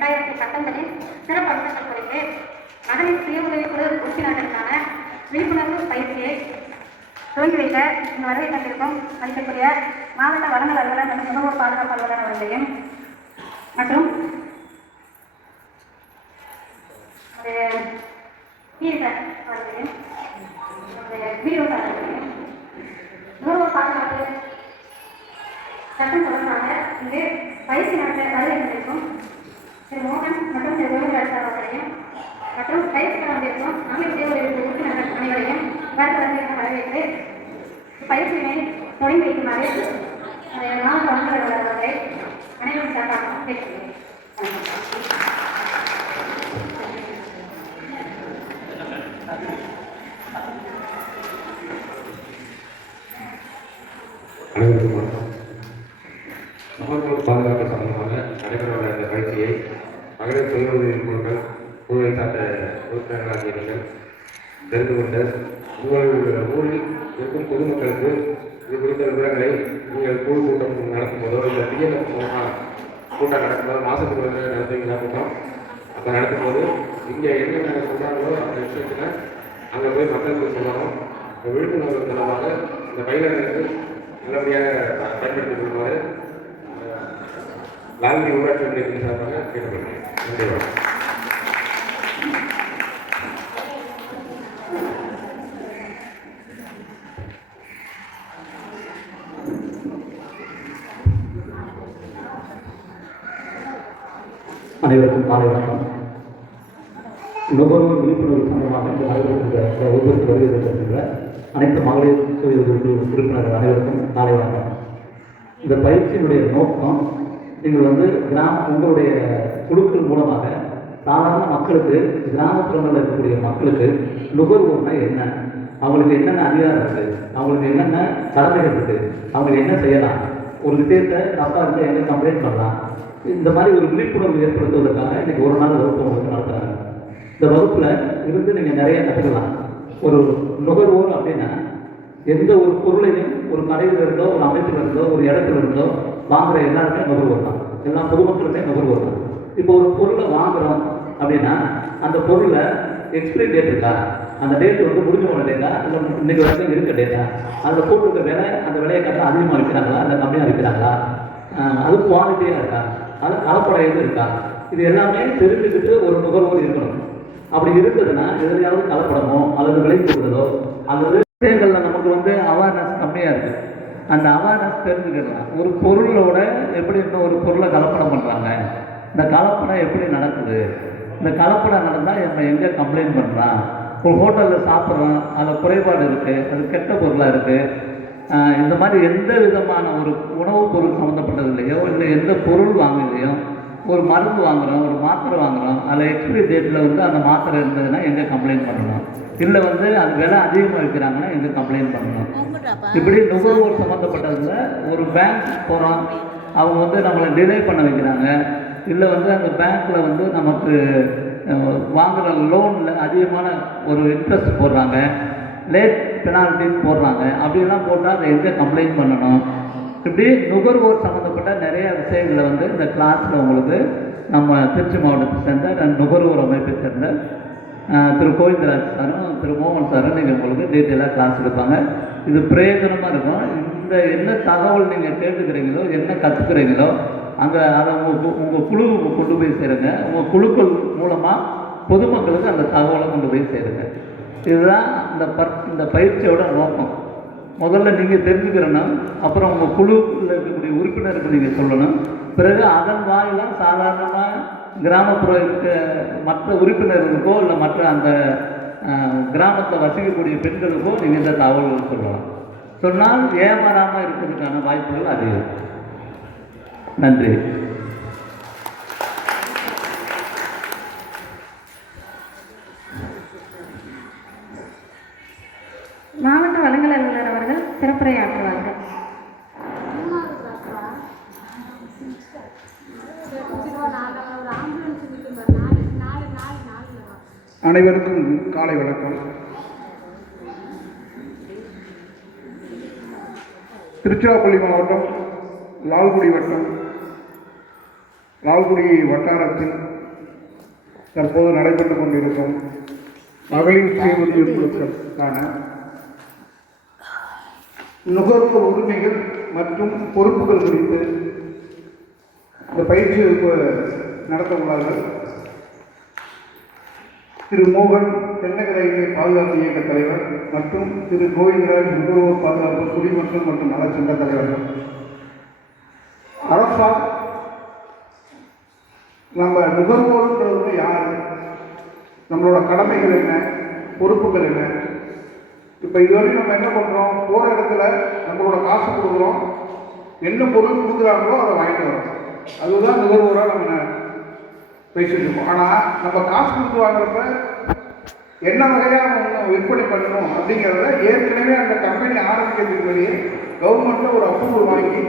2019 சிறப்பு அம்சங்கள் குறித்து மகளிர் சுய உதவிக்குழு உறுப்பினர்களுக்கான விழிப்புணர்வு பயிற்சியை துவங்கி வைக்க இங்கு வருகை தந்திருக்கும் மதிப்பிற்குரிய மாவட்ட வழங்கல் அலுவலர் மற்றும் நுகர்வோர் பாதுகாப்பு அலுவலர் அவர்களையும் மற்றும் அவர்களையும் நுகர்வோர் பாதுகாப்பு சட்டம் தொடர்பாக இங்கு பயிற்சி நடத்த வருகை தந்திருக்கும் திரு மோகன் மற்றும் திரு கோவிந்தராஜ் அவர்களையும் மற்றும் பயிற்சி வந்திருக்கும் மகளிர் சுய உதவி உறுப்பினர்கள் அனைவரையும் வருகிறேன் வரவேற்று பயிற்சியினை தொடங்கி வைக்குமாறு மாவட்ட வழங்கல் அவர்களை அனைவரும் சார்பாக கேட்கிறேன். அனைவருக்கும் வணக்கம். நுகர்வோர் பாதுகாப்பு சம்பந்தமாக நடைபெறவுள்ள இந்த பயிற்சியை மகளிர் சுய உதவி குழுக்கள் குழுவை சார்ந்த உறுப்பினர்களாகிய நீங்கள் தெரிந்து கொண்டு உங்கள் ஊரில் இருக்கும் பொதுமக்களுக்கு இது குறித்த விவரங்களை நீங்கள் குழு கூட்டம் நடத்தும் போதோ இல்லை பிஎல்எஃப் மூலமாக கூட்டம் நடக்கும்போது மாதத்துக்கு ஒரு நடத்துவீங்களா கூட்டம் அப்போ நடத்தும் போது இங்கே என்னென்ன சொல்கிறாங்களோ அந்த விஷயத்தில் அங்கே போய் மக்களுக்கு சொல்லணும். விழிப்புணர்வு மூலமாக இந்த பயிர்களுக்கு நல்லபடியாக பயன்படுத்திக் கொள்வாரு லால்குடி ஊராட்சி ஒன்றியத்தின் சார்பாக கேட்டுக்கொள்கிறேன். நன்றி. அனைவருக்கும் காலை வணக்கம். நுகர்வோர் விழிப்புணர்வு சம்பந்தமாக இந்த நடைபெறுகின்ற ஒவ்வொரு வருகின்ற அனைத்து மகளிர் சுய உறுப்பினர்கள் அனைவருக்கும் காலை வணக்கம். இந்த பயிற்சியினுடைய நோக்கம் நீங்கள் உங்களுடைய குழுக்கள் மூலமாக சாதாரண மக்களுக்கு கிராமப்புறங்களில் இருக்கக்கூடிய மக்களுக்கு நுகர்வோர்னா என்ன, அவங்களுக்கு என்னென்ன அதிகாரம் இருக்குது, அவங்களுக்கு என்னென்ன கடமைகள் இருக்குது, அவங்களுக்கு என்ன செய்யலாம், ஒரு விஷயத்தை தப்பாக இருந்தால் என்ன கம்ப்ளைண்ட் பண்ணலாம், இந்த மாதிரி ஒரு விழிப்புணர்வு ஏற்படுத்துவதற்காக இன்றைக்கி ஒரு நாள் வகுப்பு உங்களுக்கு நடத்துகிறாங்க. இந்த வகுப்பில் இருந்து நீங்கள் நிறைய கற்றுக்கலாம். ஒரு நுகர்வோர் அப்படின்னா எந்த ஒரு பொருளையும் ஒரு கடையில் இருந்தோ ஒரு அமைப்பில் இருந்தோ ஒரு இடத்துல இருந்தோ வாங்குகிற எல்லாருமே நுகர்வோர் தான். எல்லா பொதுமக்களுமே நுகர்வோர் தான். இப்போ ஒரு பொருளை வாங்குகிறோம் அப்படின்னா அந்த பொருளை எக்ஸ்பிரி டேட் இருக்கா, அந்த டேட் முடிஞ்ச போன டேட்டா இல்லை இன்றைக்கி வரைக்கும் இருக்க டேட்டா, அதில் போட்டுருக்க விலை அந்த விலையை கட்டலாம் அதிகமாக விற்கிறாங்களா இல்லை கம்மியாக விற்கிறாங்களா, அது குவாலிட்டியாக இருக்கா, அது கலப்படம் இருக்கா, இது எல்லாமே தெரிஞ்சுக்கிட்டு ஒரு நுகர்வோர் இருக்கணும். அப்படி இருந்ததுன்னா எதுலையாவது கலப்படமோ அல்லது விலை போடுறதோ அல்லது விஷயங்களில் நமக்கு அவேர்னஸ் கம்மியாக இருக்குது. அந்த அவேர்னஸ் தெரிஞ்சுக்கலாம். ஒரு பொருளோட எப்படி இன்னும் ஒரு பொருளை கலப்படம் பண்ணுறாங்க, இந்த கலப்படம் எப்படி நடக்குது, இந்த கலப்படம் நடந்தால் நம்ம எங்கே கம்ப்ளைண்ட் பண்ணலாம், ஒரு ஹோட்டலில் சாப்பிட்றோம் அதில் குறைபாடு இருக்குது, அது கெட்ட பொருளாக இருக்குது, இந்த மாதிரி எந்த விதமான ஒரு உணவுப் பொருள் சம்மந்தப்பட்டது இல்லையோ இல்லை எந்த பொருள் வாங்கலையோ, ஒரு மருந்து வாங்குகிறோம் ஒரு மாத்திரை வாங்குகிறோம் அதில் எக்ஸ்பிரி டேட்டில் அந்த மாத்திரை இருந்ததுன்னா எங்கே கம்ப்ளைண்ட் பண்ணணும், இல்லை அது விலை அதிகமாக விற்கிறாங்கன்னா எங்கே கம்ப்ளைண்ட் பண்ணணும். இப்படி நுகர்வோர் சம்மந்தப்பட்டதில் ஒரு பேங்க் போகிறோம், அவங்க நம்மளை டிலே பண்ண வைக்கிறாங்க, இல்லை அந்த பேங்க்கில் நமக்கு வாங்குகிற லோனில் அதிகமான ஒரு இன்ட்ரெஸ்ட் போடுறாங்க, லேட் பெனால்ட்டிஸ் போடுறாங்க, அப்படிலாம் போட்டால் அதை எங்கே கம்ப்ளைண்ட் பண்ணணும். இப்படி நுகர்வோர் சம்மந்தப்பட்ட நிறைய விஷயங்களை இந்த கிளாஸில் உங்களுக்கு நம்ம திருச்சி மாவட்டத்தை சேர்ந்த நுகர்வோர் அமைப்பை சேர்ந்த திரு கோவிந்தராஜ் சாரும் திரு மோகன் சாரும் நீங்கள் உங்களுக்கு டீட்டெயிலாக கிளாஸ் எடுப்பாங்க. இது பிரயோஜனமாக இருக்கும். இந்த என்ன தகவல் நீங்கள் கேட்டுக்கிறீங்களோ என்ன கற்றுக்குறீங்களோ அங்கே அதை உங்கள் குழுவுக்கு கொண்டு போய் சேருங்க. உங்கள் குழுக்கள் மூலமாக பொதுமக்களுக்கு அந்த தகவலை கொண்டு போய் சேருங்க. இதுதான் இந்த பயிற்சியோட நோக்கம். முதல்ல நீங்கள் தெரிஞ்சுக்கிறணும், அப்புறம் உங்கள் குழுவில் இருக்கக்கூடிய உறுப்பினருக்கு நீங்கள் சொல்லணும். பிறகு அதன் வாயிலாக சாதாரணமாக கிராமப்புற இருக்க மற்ற உறுப்பினர்களுக்கோ இல்லை மற்ற அந்த கிராமத்தில் வசிக்கக்கூடிய பெண்களுக்கோ நீங்கள் இந்த தகவல்கள் சொல்லலாம். சொன்னால் ஏமாறாமல் இருக்கிறதுக்கான வாய்ப்புகள் அதிகம். நன்றி. மாவட்ட வழங்கல் அலுவலர் அவர்கள் சிறப்புரையாற்றுவார்கள். அனைவருக்கும் காலை வணக்கம். திருச்சிராப்பள்ளி மாவட்டம் லால்குடி வட்டம் லால்குடி வட்டாரத்தில் தற்போது நடைபெற்றுக் கொண்டிருக்கும் மகளிர் சுய உதவிக் குழுக்களுக்கான நுகர்வோர் உரிமைகள் மற்றும் பொறுப்புகள் குறித்து இந்த பயிற்சி வகுப்பு நடத்த உள்ளார்கள். திரு மோகன் தென்னக ரயில்வே பாதுகாப்பு இயக்க தலைவர் மற்றும் திரு கோவிந்தராஜ் நுகர்வோர் பாதுகாப்பு குடிமக்கள் மற்றும் நலச்சங்க தலைவர்கள். அரசால் நம்ம நுகர்வோர்ன்றது யார், நம்மளோட கடமைகள் என்ன, பொறுப்புகள் என்ன. இப்போ இதுவரையும் நம்ம என்ன பண்ணுறோம், போகிற இடத்துல நம்மளோட காசு கொடுக்குறோம், என்ன பொருள் கொடுக்குறாங்களோ அதை வாங்கிட்டு வரோம். அதுதான் நுகர்வோராக நம்ம பேசிட்டு இருக்கோம். ஆனால் நம்ம காசு கொடுத்து வாங்குறப்ப என்ன வகையாக ஒன்று விற்பனை பண்ணணும் அப்படிங்கிறத ஏற்கனவே அந்த கம்பெனி ஆரம்பிக்கிறதுக்கு வெளியே கவர்மெண்ட்டில் ஒரு அப்ரூவல் வாங்கி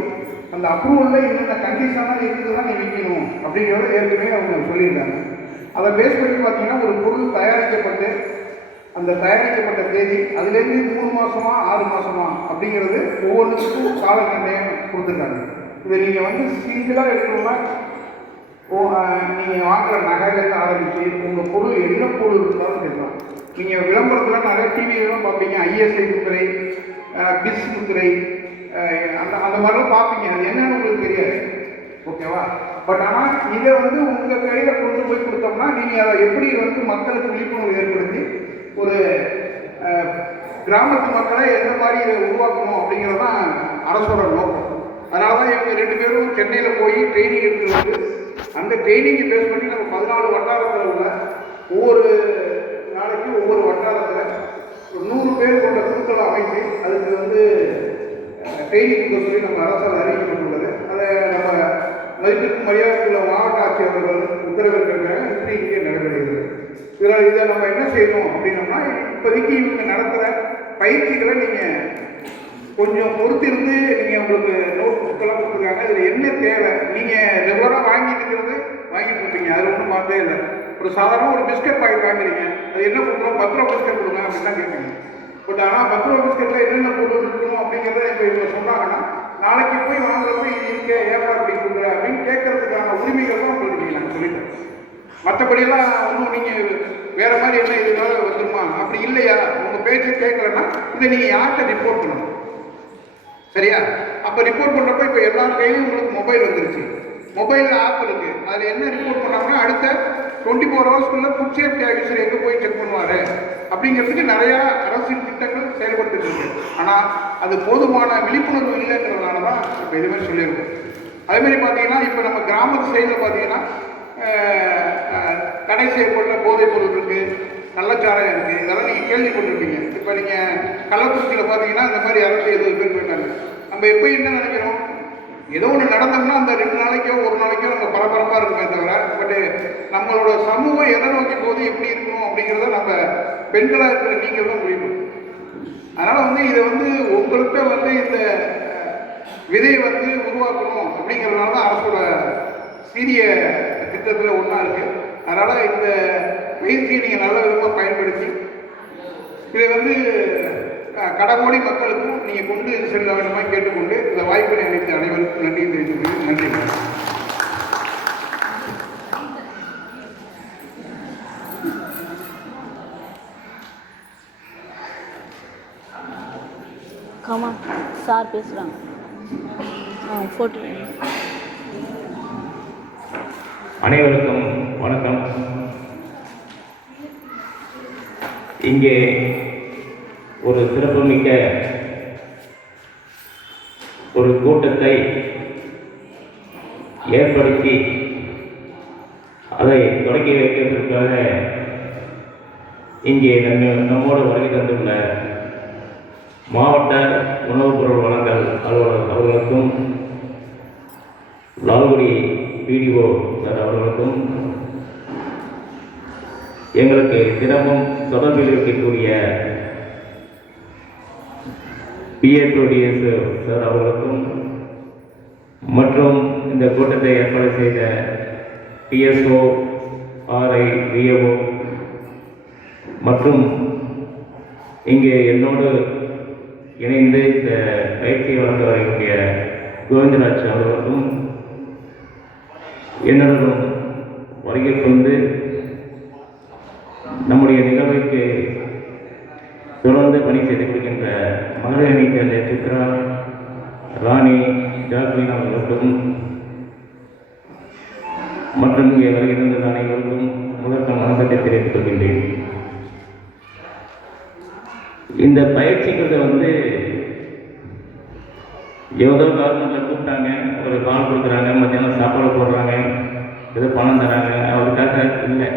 அந்த அப்ரூவலில் என்னென்ன கண்டிஷனாக இருக்குதுதான் நீ விற்கணும் அப்படிங்கிறத ஏற்கனவே அவங்க சொல்லியிருக்காங்க. அதை பேஸ் பண்ணி பார்த்தீங்கன்னா ஒரு பொருள் தயாரிக்கப்பட்டு அந்த தயாரிக்கப்பட்ட தேதி அதுலேருந்து 3 மாதமா 6 மாதமா அப்படிங்கிறது ஒவ்வொன்றுக்கும் கால நிர்ணயம் கொடுத்துருக்காங்க. இதை நீங்கள் வந்து சிங்கிளாக எடுக்கணும்னா நீங்கள் வாங்குகிற நகையிலேருந்து ஆரம்பித்து உங்கள் பொருள் என்ன பொருள் இருந்தாலும் கேட்கலாம். நீங்கள் விளம்பரத்தில் நிறைய டிவியெல்லாம் பார்ப்பீங்க, ஐஎஸ்ஐ முத்திரை, பிஸ் முத்திரை, அந்த மாதிரிலாம் பார்ப்பீங்க. அது என்னன்னு உங்களுக்கு தெரியாது, ஓகேவா? பட் ஆனால் இதை வந்து உங்கள் கையில் கொண்டு போய் கொடுத்தோம்னா நீங்கள் அதை எப்படி வந்து மக்களுக்கு விழிப்புணர்வு ஏற்படுத்தி ஒரு கிராமத்து மக்களை எந்த மாதிரி இதை உருவாக்கணும் அப்படிங்கிறது தான் அரசோட நோக்கம். அதனால தான் இவங்க 2 பேரும் சென்னையில் போய் ட்ரைனிங் எடுத்துட்டு வந்து அந்த ட்ரைனிங்கை பேஸ் பண்ணி நம்ம 14 வட்டாரத்தில் உள்ள ஒவ்வொரு நாளைக்கு ஒவ்வொரு வட்டாரத்தில் 100 பேர் கொண்ட குழுக்களை அமைத்து அதுக்கு வந்து ட்ரைனிங் கொடுக்க சொல்லி நம்ம அரசால் அறிவிக்கப்பட்டுள்ளது. அதை நம்ம மதிப்பிற்கு மரியாதைக்குள்ள மாவட்ட ஆட்சியர் அவர்கள் உத்தரவிட்டிருக்காங்க. இப்படி இங்கே நடைபெறுகிறது. இதை நம்ம என்ன செய்யணும் அப்படின்னோம்னா, இப்போதைக்கு இவங்க நடத்துகிற பயிற்சிகளை நீங்கள் கொஞ்சம் பொறுத்திருந்து நீங்கள் உங்களுக்கு நோட் புக்கெல்லாம் கொடுத்துருக்காங்க. இதில் என்ன தேவை, நீங்கள் ரெகுலராக வாங்கிட்டு இருக்கிறது வாங்கிட்டு இருப்பீங்க, அதில் ஒன்றும் பார்த்தே இல்லை. ஒரு சாதாரண ஒரு பிஸ்கட் பாக்கெட் வாங்குறீங்க, அது என்ன கொடுக்குறோம், 10 ரூபா பிஸ்கட் கொடுங்க அப்படின்னு தான் கேட்குறீங்க. பட் ஆனால் 10 ரூபா பிஸ்கட்டில் என்னென்ன பொருள் இருக்கணும் அப்படிங்கிறத இப்போ இவங்க சொன்னாங்கன்னா நாளைக்கு போய் வாங்குறப்ப இது இருக்க ஏற்பாடு பண்ணி கொடுக்குற அப்படின்னு கேட்கறதுக்கான உரிமைகள் தான் உங்களுக்கு நாங்கள் சொல்லிட்டோம். மற்றபடியெல்லாம் ஒன்றும் நீங்கள் வேறு மாதிரி என்ன இதனால வந்துருமா அப்படி இல்லையா, உங்கள் பேச்சு கேட்கலன்னா இதை நீங்கள் யார்கிட்ட ரிப்போர்ட் பண்ணணும், சரியா? அப்போ ரிப்போர்ட் பண்ணுறப்ப இப்போ எல்லார் கையிலையும் உங்களுக்கு மொபைல் வந்துருச்சு, மொபைலில் ஆப் இருக்குது. அதில் என்ன ரிப்போர்ட் பண்ணாங்கன்னா அடுத்த 24 ஹவர்ஸ்க்குள்ளே ஃபுட் சேஃப்டி ஆஃபீஸர் எங்கே போய் செக் பண்ணுவார் அப்படிங்கிறதுக்கு நிறையா அரசின் திட்டங்கள் செயல்படுத்திட்டு இருக்கு. ஆனால் அது போதுமான விழிப்புணர்வு இல்லைங்கிறதுனால தான் இப்போ இதுமாதிரி சொல்லியிருக்கோம். அதேமாதிரி பார்த்தீங்கன்னா இப்போ நம்ம கிராமத்து சைடில் பார்த்தீங்கன்னா தடை செய்யப்பட்ட போதைப் பொருள் இருக்குது, கள்ளச்சாராயம் இருக்குது, இதெல்லாம் நீங்கள் கேள்விப்பட்டிருப்பீங்க. இப்போ நீங்கள் கள்ளக்குறிச்சியில் பார்த்தீங்கன்னா இந்த மாதிரி 270 பேர் போயிட்டாங்க. நம்ம எப்போ என்ன நினைக்கிறோம், ஏதோ ஒன்று நடந்தோம்னா அந்த 2 நாளைக்கோ 1 நாளைக்கோ நம்ம பரபரப்பாக இருக்குமே தவிர, பட் நம்மளோட சமூகம் எதை நோக்கி போது எப்படி இருக்கணும் அப்படிங்கிறத நம்ம பெண்களாக இருக்கிற நீங்கள் தான் முடியும். அதனால் வந்து இதை வந்து உங்கள்கிட்ட வந்து இந்த விதையை வந்து உருவாக்கணும் அப்படிங்கிறதுனால தான் அரசோட சீரிய திட்டத்தில் ஒன்றா இருக்குது. அதனால் இந்த பயிற்சியை நீங்கள் நல்ல விதமாக பயன்படுத்தி இதை வந்து கடகோடி மக்களுக்கும் நீங்கள் கொண்டு செல்ல வேண்டுமா கேட்டுக்கொண்டு இந்த வாய்ப்பினை அளித்த அனைவருக்கும் நன்றி தெரிவித்துக் நன்றி. கமா சார் பேசுகிறாங்க. ஃபோட்டோ. அனைவருக்கும் வணக்கம். இங்கே ஒரு சிறப்புமிக்க ஒரு கூட்டத்தை ஏற்படுத்தி அதை தொடங்கி வைக்கிறதுக்காக இங்கே நம்மோடு வருகை தந்துள்ள மாவட்ட உணவுப் பொருள் வழங்கல் அலுவலர் அவர்களுக்கும் லால்குடி பிடிஓ சார் அவர்களுக்கும் எங்களுக்கு தினமும் தொடர்பில் இருக்கக்கூடிய பிஏடிஎஸ் சார் அவர்களுக்கும் மற்றும் இந்த கூட்டத்தை ஏற்பாடு செய்த பிஎஸ்ஓ, ஆர்ஐ, விஏஓ மற்றும் இங்கே என்னோடு இணைந்து இந்த பயிற்சியை வழங்க வரக்கூடிய கோவிந்தராஜ் அவர்களுக்கும் என்னுடன் வருகை கொண்டு அவர்களுக்கும் மற்றும் இங்கே வருகின்ற அனைவருக்கும் முதற்க வணக்கத்தை தெரிவித்துக் கொள்கின்றேன். இந்த பயிற்சிங்கிறத வந்து ஏதோ கவர்மெண்ட்டில் கூப்பிட்டாங்க, ஒரு கால் கொடுக்குறாங்க, மத்தியானம் சாப்பாடு போடுறாங்க, ஏதோ பணம் தராங்க, அவருக்காக இல்லை.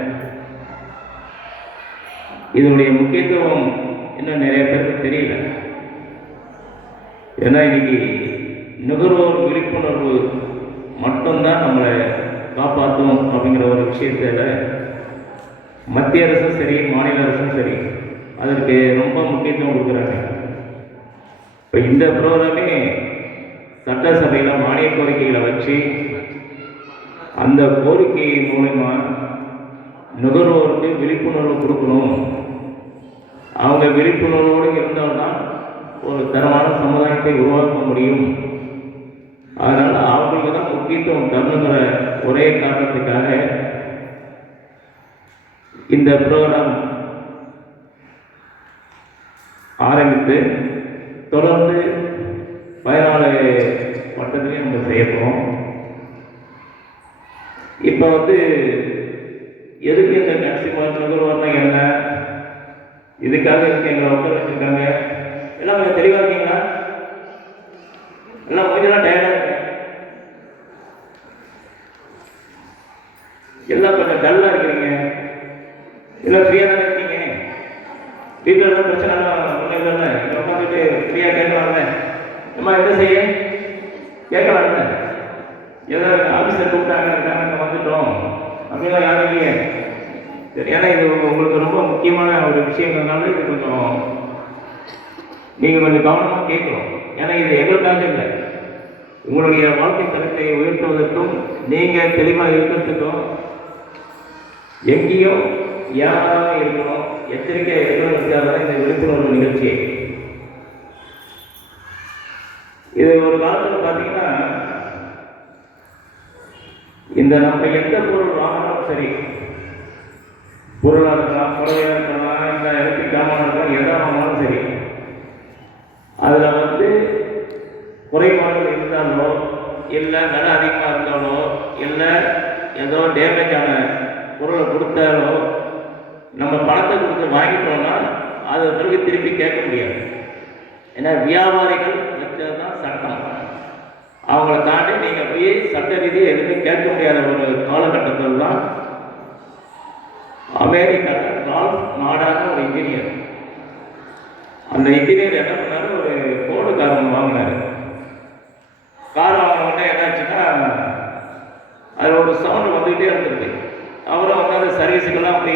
இதனுடைய முக்கியத்துவம் இன்னும் நிறைய பேருக்கு தெரியல. ஏன்னா இன்னைக்கு நுகர்வோர் விழிப்புணர்வு மட்டும்தான் நம்மளை காப்பாற்றும் அப்படிங்கிற ஒரு விஷயத்தில் மத்திய அரசும் சரி, மாநில அரசும் சரி, அதற்கு ரொம்ப முக்கியத்துவம் கொடுக்குறாங்க. இப்போ இந்த ப்ரோக்ராமே சட்டசபையில் மானிய கோரிக்கைகளை வச்சு அந்த கோரிக்கை மூலமா நுகர்வோருக்கு விழிப்புணர்வு கொடுக்கணும். அவங்க விழிப்புணர்வோடு இருந்தால்தான் ஒரு தரமான சமுதாயத்தை உருவாக்க முடியும். அதனால் அவங்களுக்கு தான் முக்கியத்துவம் தரணுங்கிற ஒரே காரணத்துக்காக இந்த ப்ரோக்ராம் ஆரம்பித்து தொடர்ந்து 14 வட்டத்திலையும் நம்ம செய்யப்போம். இப்போ வந்து எதுக்கு இந்த கன்சியூமர் நுகர்வோர்னா என்ன, இதுக்காக எதுக்கு எங்களை உட்கார வச்சுருக்காங்க, எல்லாம் கொஞ்சம் தெளிவாக இருக்கீங்களா? எல்லாம் கொஞ்சம் டயர்டாக இருக்கு, எல்லாம் கொஞ்சம் டல்லாக இருக்கிறீங்க, எல்லாம் ஃப்ரீயாக தானே இருக்கீங்க? வீட்டில் எல்லாம் பிரச்சனை ஒன்றும் இல்லைல்ல, இங்கே உட்காந்துட்டு ஃப்ரீயாக கேட்கலாம்ல, நம்ம என்ன செய்ய கேட்கலாம்ல, ஏதோ ஆஃபீஸர் கூப்பிட்டாங்க நாங்கள் வந்துட்டோம் அப்படின்லாம் யாரும் இல்லையே. சரி, ஏன்னா இது உங்களுக்கு ரொம்ப முக்கியமான ஒரு விஷயங்கிறதுனால இது கொஞ்சம் நீங்கள் கொஞ்சம் கவனமாக கேட்கணும். ஏன்னா இது எங்களுக்காக இல்லை, உங்களுடைய வாழ்க்கை தரத்தை உயர்த்துவதற்கும் நீங்கள் தெளிவாக இருக்கிறதுக்கும் எங்கேயும் ஏமாறாமல் இருக்கணும், எச்சரிக்கையாக இருக்கணும்ன்றதுக்காக இந்த விழிப்புணர்வு நிகழ்ச்சி. இது ஒரு காலத்தில் பார்த்தீங்கன்னா இந்த நம்ம எந்த பொருள் வாங்கினாலும் சரி, பொருளாக இருக்கலாம், புடவையாக இருக்கலாம், இல்லை எலக்ட்ரிக் சாமான் இருக்கலாம், எதாக வாங்கினாலும் சரி, அதில் வந்து குறைபாடுகள் இருந்தாலோ, இல்லை விலை அதிகமாக இருந்தாலோ, இல்லை ஏதோ டேமேஜ் ஆன பொருளை கொடுத்தாலோ, நம்ம பணத்தை கொடுத்து வாங்கிட்டோம்னா அது பிறகு திருப்பி கேட்க முடியாது. ஏன்னா வியாபாரிகள் வச்சதுதான் சட்டம், அவங்கள தாண்டி நீங்கள் போய் சட்ட ரீதியை எதுவுமே கேட்க முடியாத ஒரு காலகட்டத்தில் தான் அமெரிக்காவில் ரால்ஃப் நாடான ஒரு இன்ஜினியர், அந்த இன்ஜினியர் என்ன பண்ணாரு, ஒரு ஃபோர்டு கார் ஒன்று வாங்கினார். கார் வாங்கின உடனே என்னாச்சுன்னா அதில் ஒரு சவுண்டு வந்துக்கிட்டே இருந்திருக்கு. அவரும் வந்து அந்த சர்வீஸுக்கெல்லாம் அப்படி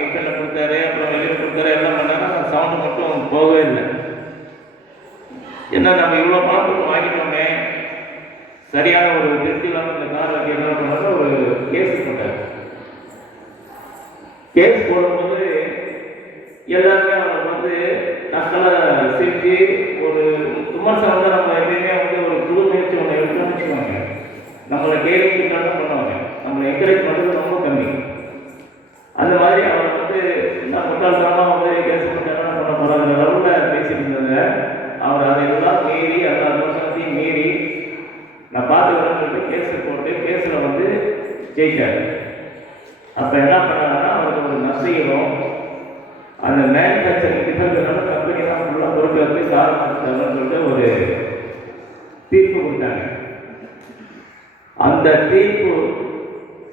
கம்பெனியில் கொடுத்தாரு, அப்புறம் வெளியில் கொடுத்தாரு, எல்லாம் பண்ணாரு, அந்த சவுண்டு மட்டும் போகவே இல்லை. என்ன நம்ம இவ்வளோ பணம் கொடுத்து வாங்கிட்டோமே, சரியான ஒரு திருப்தி இல்லாமல் இந்த கார் வச்சு என்ன பண்ணாரு, ஒரு கேஸ் போட்டார். கேஸ் போடும்போது எல்லாருமே அவங்க வந்து நக்கலை சிரித்து ஒரு விமர்சனம் வந்து நம்ம எப்பயுமே வந்து ஒரு புது முயற்சி ஒன்று எடுக்கணும்னு வச்சுக்கோங்க, நம்மளை கேள்விக்கு தான் பண்ணுவாங்க, நம்மளை என்கரேஜ் பண்ணுறது ரொம்ப கம்மி. அந்த மாதிரி அவர் வந்து என்ன முட்டாள்தனமாக வந்து கேஸ் போட்டாங்கன்னா பண்ண போகிறாங்க லெவலில் பேசிட்டு இருந்தாங்க. அவர் அதையெல்லாம் மீறி, எல்லா விமர்சனத்தையும் மீறி நான் பார்த்துக்கிறேன்னு கேஸை போட்டு கேஸில் வந்து ஜெயிச்சார். அப்போ என்ன பண்ணாங்கன்னா அவருக்கு ஒரு நஷ்டம், அந்த மேனுஃபேக்சரிங் டிஃபெக்ட்னால கம்பெனி தான் ஃபுல்லாக பொறுப்பு வந்து காரணம் சொல்லிட்டு ஒரு தீர்ப்பு கொடுத்தாங்க. அந்த தீர்ப்பு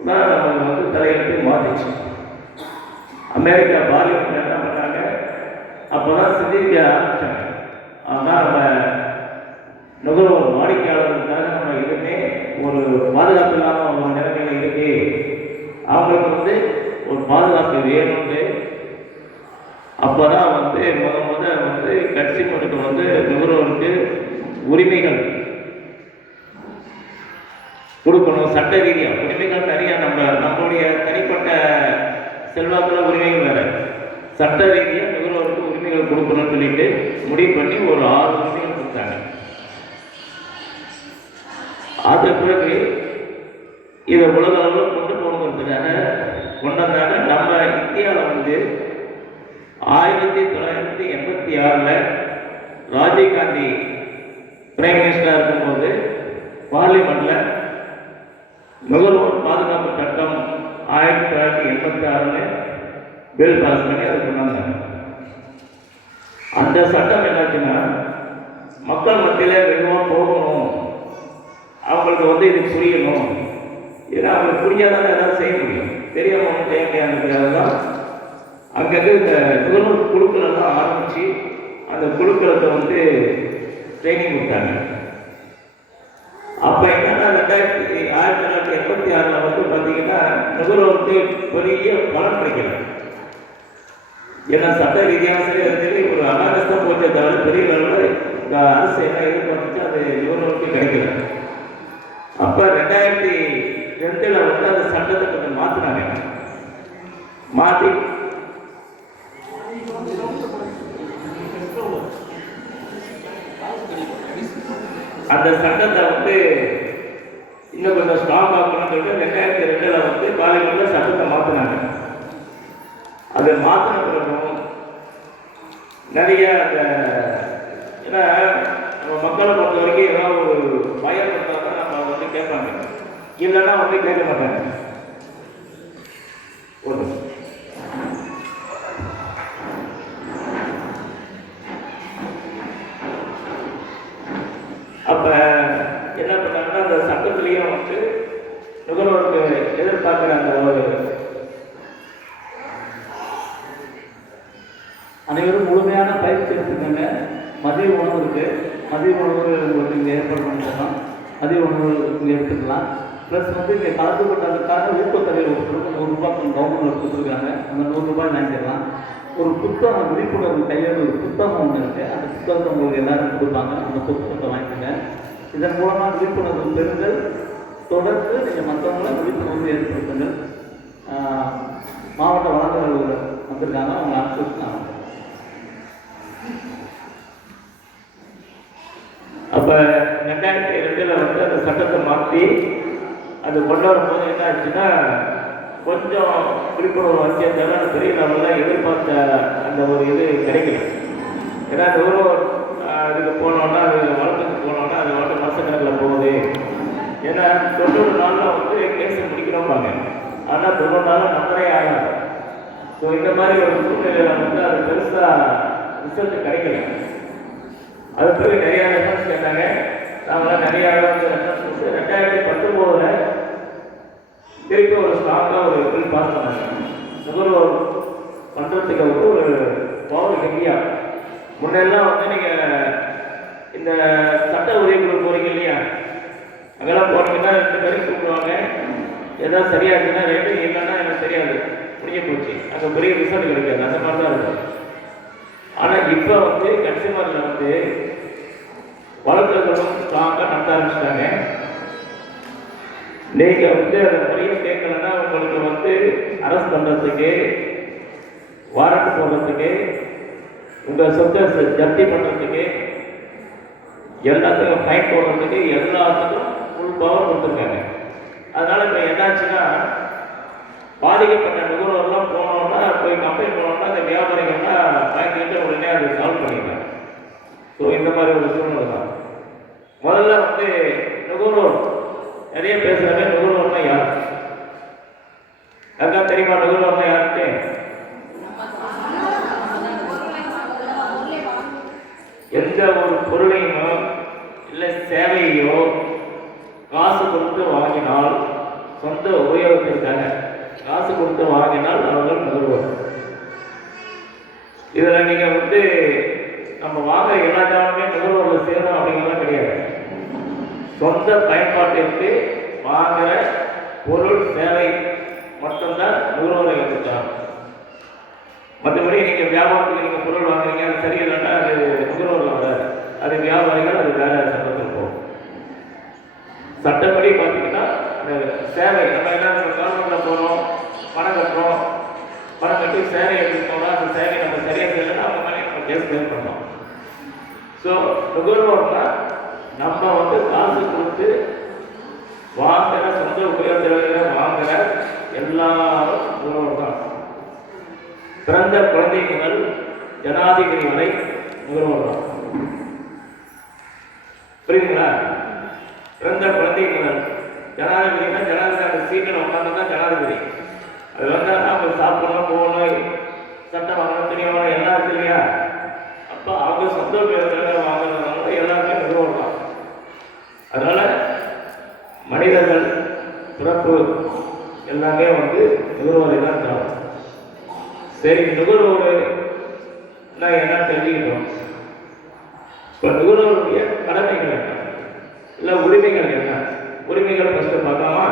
தான் நம்ம வந்து தலையெழுத்து மாற்றிச்சு. அமெரிக்கா பார்லிமெண்ட் என்ன பண்ணாங்க, அப்போ தான் சிந்திக்க ஆரம்பித்தாங்க. ஆனால் நம்ம நுகர்வோர் வாடிக்கையாளர்களுக்காக நம்ம எதுவுமே ஒரு பாதுகாப்பு இல்லாமல் ஒரு நிலைமையில் இருக்கு, அவங்களுக்கு வந்து ஒரு பாதுகாப்பு வேணும்னு அப்போ தான் வந்து முத வந்து கன்சியூமருக்கு வந்து நுகர்வோருக்கு உரிமைகள் கொடுக்கணும். சட்ட ரீதியாக உரிமைகள் நிறைய, நம்மளுடைய தனிப்பட்ட செல்வாக்குள்ள உரிமைகள் வேறு, சட்ட ரீதியாக நுகர்வோருக்கு உரிமைகள் கொடுக்கணும்னு சொல்லிட்டு முடிவு பண்ணி ஒரு 6 உரிமைகள் கொடுத்தாங்க. அது பிறகு இதை உலக அளவில் கொண்டு போகணுங்கிறதுக்காக கொண்டதாங்க. நம்ம இந்தியாவில் வந்து 1986 ராஜீவ்காந்தி பிரைம் மினிஸ்டராக இருக்கும்போது பார்லிமெண்ட்டில் நுகர்வோர் பாதுகாப்பு சட்டம் 1986 பில் பாஸ் பண்ணி அதை கொண்டாங்க. அந்த சட்டம் என்னாச்சுன்னா மக்கள் மத்தியில் வெகுவாக போகணும், அவங்களுக்கு வந்து இது புரியணும். ஏன்னா அவங்களுக்கு புரியாதான் ஏதாவது செய்ய முடியும், தெரியாமல் ஒன்றும் செய்ய முடியாதுங்கிறதுக்காக தான் அங்கேருந்து இந்த நுகர்வோர் குழுக்கள் எல்லாம் ஆரம்பித்து அந்த குழுக்களுக்கு வந்து ட்ரைனிங் கொடுத்தாங்க. அப்போ என்னன்னா 1986 வந்து பார்த்தீங்கன்னா நுகர்வோருக்கு பெரிய பலன் கிடைக்கல. ஏன்னா சட்ட ரீதியாக சரி ஒரு அனாகஸ்தான் போச்சே தவிர பெரிய அளவில் இந்த அரசு என்ன எதிர்பார்த்துச்சு அது நுகர்வோருக்கு கிடைக்கல. அப்போ 2002 வந்து அந்த சட்டத்தை கொஞ்சம் மாற்றினாங்க. மாற்றி அந்த சட்டத்தை வந்து இன்னும் கொஞ்சம் ஸ்ட்ராங் ஆகணும்னு சொல்லிட்டு 2002 வந்து பார்லிமெண்ட்ல சட்டத்தை மாற்றினாங்க. அது மாற்றின பிறகும் நிறைய அந்த ஏன்னா நம்ம மக்களை பொறுத்த வரைக்கும் ஏதாவது ஒரு பயம் இருந்தால் தான் நம்ம வந்து கேட்பாங்க, இல்லைன்னா வந்து கேட்க மாட்டாங்க. ஒன்று அப்போ என்ன பண்ணாங்கன்னா அந்த சட்டத்திலையும் வந்து நுகர்வோருக்கு எதிர்பார்க்குற அந்த ஒரு அனைவரும் முழுமையான பயிற்சி எடுத்துக்கோங்க. மதிய உணவு இருக்குது, மதிய உணவு உங்களுக்கு இங்கே ஏற்பாடு பண்ணிக்கலாம், மதிய உணவு இங்கே எடுத்துக்கலாம். ப்ளஸ் வந்து இங்கே கலந்து கொண்டதுக்காக ஊக்கத்தொகை ஒருத்தருக்கு ₹100 கவர்மெண்ட் கொடுத்துருக்காங்க. அந்த ₹100 வாங்கிக்கலாம். ஒரு புத்தகம் விழிப்புணர்வு கையில் ஒரு புத்தகம் ஒன்று இருக்குது, அந்த புத்தகத்தை உங்களுக்கு எல்லாருக்கும் கொடுப்பாங்க. அந்த புத்தகத்தை வாங்கிக்கோங்க. இதன் மூலமாக விழிப்புணர்வு பெறுங்கள். தொடர்ந்து நீங்கள் மற்றவங்கள விழிப்புணர்வு ஏற்படுத்துங்கள். மாவட்ட வழக்கு அலுவலர் வந்திருக்காங்க, அவங்க அனுப்பிச்சுட்டாங்க. அப்போ 2002 வந்து அந்த சட்டத்தை மாற்றி அது கொண்டு வரும்போது என்ன ஆச்சுன்னா கொஞ்சம் விழிப்புணர்வு வச்சே தவிர பெரிய லெவலில் எதிர்பார்த்த அந்த ஒரு இது கிடைக்கல. ஏன்னா நுகர்வோர் இதுக்கு போனோன்னா அது வழக்குக்கு போனோன்னா அது வழக்கு வருஷக்கணக்கில் போகுது. ஏன்னா 90 நாளில் வந்து கேஸை முடிக்கிறோம்பாங்க, ஆனால் 90 நாளில் நம்பரே ஆகாது. ஸோ இந்த மாதிரி ஒரு சூழ்நிலையில் வந்து அது பெருசாக ரிசல்ட் கிடைக்கல. அது பிறகு நிறையா ரெஃபரன்ஸ் கேட்டாங்க. நாங்களாம் நிறையா ரெஃபரன்ஸ் கொடுத்து 2019 திருப்பி ஒரு ஸ்ட்ராங்காக ஒரு பில் பாஸ் பண்ணாங்க. நுகர்வோர் பண்ணுறதுக்கு வந்து ஒரு பவர் ஹெவியா. முன்னெல்லாம் வந்து நீங்கள் இந்த சட்ட உதவிக்குழு போகிறீங்க இல்லையா, அங்கெல்லாம் போனீங்கன்னா 2 பேரும் கூப்பிடுவாங்க. எதாவது சரியாக இருக்குன்னா ரேட்டு, இல்லைன்னா எனக்கு தெரியாது, முடிஞ்சு போச்சு, அங்கே பெரிய ரிசல்ட் கிடைக்காது. அந்த மாதிரி தான் இருக்கும். ஆனால் இப்போ வந்து கன்சியூமரில் வந்து வழக்குகளும் ஸ்ட்ராங்காக நடத்த ஆரம்பிச்சிட்டாங்க. நீங்கள் வந்து அந்த முறையை கேட்கலன்னா உங்களுக்கு வந்து அரெஸ்ட் பண்ணுறதுக்கு, வாரண்ட் போடுறதுக்கு, உங்கள் சொத்தை ஜப்தி பண்ணுறதுக்கு, எல்லாத்துக்கும் ஃபைன் போடுறதுக்கு, எல்லாத்துக்கும் ஃபுல் பவர் கொடுத்துருக்காங்க. அதனால் இப்போ என்னாச்சுன்னா பாதிக்கப்பட்ட நுகர்வோர்லாம் போனோன்னா போய் கம்ப்ளைண்ட் போனோம்னா அந்த வியாபாரிகள்லாம் வாங்கிட்டு உடனே அதை சால்வ் பண்ணிக்கலாம். ஸோ இந்த மாதிரி ஒரு சூழ்நிலை தான். முதல்ல வந்து நுகர்வோர் நிறைய பேசுகிறாங்க. நுகர்வோர்னா யார் நல்லா தெரியுமா? நுகர்வோர்னா யாருன்னு எந்த ஒரு பொருளையுமோ இல்லை சேவையோ காசு கொடுத்து வாங்கினால், சொந்த உபயோகத்திற்காக காசு கொடுத்து வாங்கினால் அவர்கள் நுகர்வோர். இதில் நீங்கள் வந்து நம்ம வாங்குற எல்லா ஜாமானுமே நுகர்வோரில் சேரும் அப்படிங்கிறதுலாம் கிடையாது. சொந்த பயன்பாட்டிற்கு வாங்குற பொருள் சேவை மட்டும்தான் நுகர்வோரை வந்துட்டாங்க. மற்றபடி நீங்கள் வியாபாரத்துக்கு நீங்கள் பொருள் வாங்குறீங்க, அது சரியில்லைன்னா அது நுகர்வோரில் வராது, அது வியாபாரிகள், அது வேற சட்டத்தில் போகும். சட்டப்படி பார்த்தீங்கன்னா அந்த சேவை நம்ம என்ன கவர்மெண்ட்டில் போகிறோம், பணம் கட்டுறோம், பணம் கட்டி சேவை எடுத்துட்டோம்னா அந்த சேவை நம்ம சரியாக செய்யலைன்னா அவங்க மேலே நம்ம கேஸ் கிளைம் பண்ணோம். ஸோ நுகர்வோர்னா நம்ம வந்து காசு கொடுத்து வாங்குற, சொந்த உபயோகத்தில் வாங்குற எல்லாரும் நுகர்வோர் தான். பிறந்த குழந்தை முதல் ஜனாதிபதி வரை நுகர்வோர் தான். புரியுதுங்களா? பிறந்த குழந்தைகள் ஜனாதிபதினா ஜனாதிபதி அந்த சீட்டில் உட்காந்து தான் ஜனாதிபதி. அது வந்தால் அவங்க சாப்பிடணும், போகணும், சட்டம் வாங்கணும், துணி வாங்கணும், எல்லாம் இருக்கு இல்லையா? அப்போ அவங்க சொந்த பேருக்காக வாங்குறதுனால எல்லாருமே நுகர்வோர் தான். அதனால மனிதர்கள் பிறப்பு எல்லாமே வந்து நுகர்வோரை தான் தரும். சரி, நுகர்வோர் நான் என்ன தெரிஞ்சுக்கிட்டோம். இப்போ நுகர்வோருடைய கடமைகள் என்ன, இல்லை உரிமைகள் என்ன? உரிமைகள் ஃபர்ஸ்ட் பார்க்காமா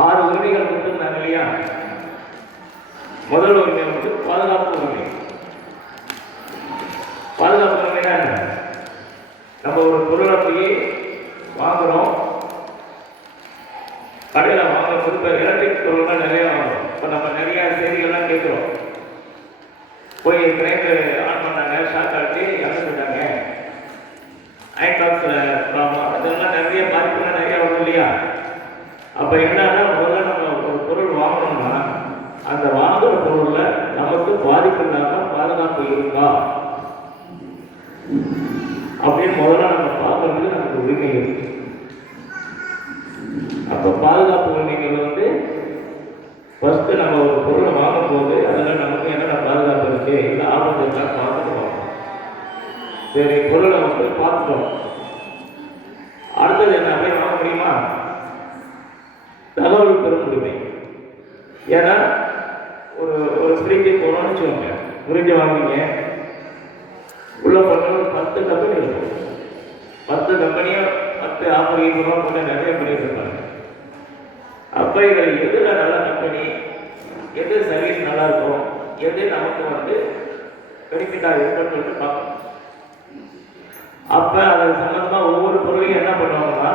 6 உரிமைகள் கொடுத்துருந்தாங்க இல்லையா? முதல் உரிமை வந்து பாதுகாப்பு உரிமை. பாதுகாப்பு உரிமைனா என்ன? நம்ம ஒரு பொருளை போய் வாங்குறோம், கடையில் வாங்குறது இப்போ எலக்ட்ரிக் பொருள்லாம் நிறைய வாங்குறோம். இப்போ நம்ம நிறைய செய்திகள்லாம் கேட்குறோம். போய் கிரைண்டர் ஆன் பண்ணாங்க, ஷாக் ஆகிட்டு இறந்துட்டாங்க, அயன் பாக்ஸில் ப்ராப்ளம், அதெல்லாம் நிறைய பாதிப்புலாம் நிறைய வரும் இல்லையா? அப்போ என்னன்னா, முதல்ல நம்ம ஒரு பொருள் வாங்கணும்னா அந்த வாங்குற பொருளில் நமக்கு பாதிப்பு இல்லாமல் பாதுகாப்பு இருக்கா அப்படின்னு முதல்ல நம்ம பார்க்கறதுக்கு நமக்கு உரிமை இருக்கு. அப்போ பாதுகாப்பு உரிமைகள் வந்து ஃபர்ஸ்ட் நம்ம ஒரு பொருளை வாங்கும் போது அதில் நமக்கு என்னென்ன பாதுகாப்பு இருக்கு, இல்லை ஆபத்து இருக்கா பார்த்துட்டு வாங்கணும். சரி, பொருளை வந்து பார்த்துட்டோம். அடுத்தது என்ன, அப்படியே வாங்க முடியுமா? தகவல் பெறும் உரிமை. ஏன்னா ஒரு ஃப்ரிட்ஜு போகிறோம்னு வச்சுக்கோங்க, ஃப்ரிட்ஜை வாங்குவீங்க, உள்ள போட்ட ஒரு 10 கம்பெனி இருக்கும். 10 கம்பெனியும் 10 ஆஃபர் ஈடுபடுறோம் போட்டு நிறைய பண்ணிட்டு இருப்பாங்க. அப்போ இதில் எதில் நல்ல கம்பெனி, எது சர்வீஸ் நல்லா இருக்கும், எது நமக்கு வந்து பெனிஃபிட்டாக இருக்குன்னு சொல்லிட்டு பார்க்கணும். அப்போ அது சம்பந்தமாக ஒவ்வொரு பொருளையும் என்ன பண்ணுவாங்கன்னா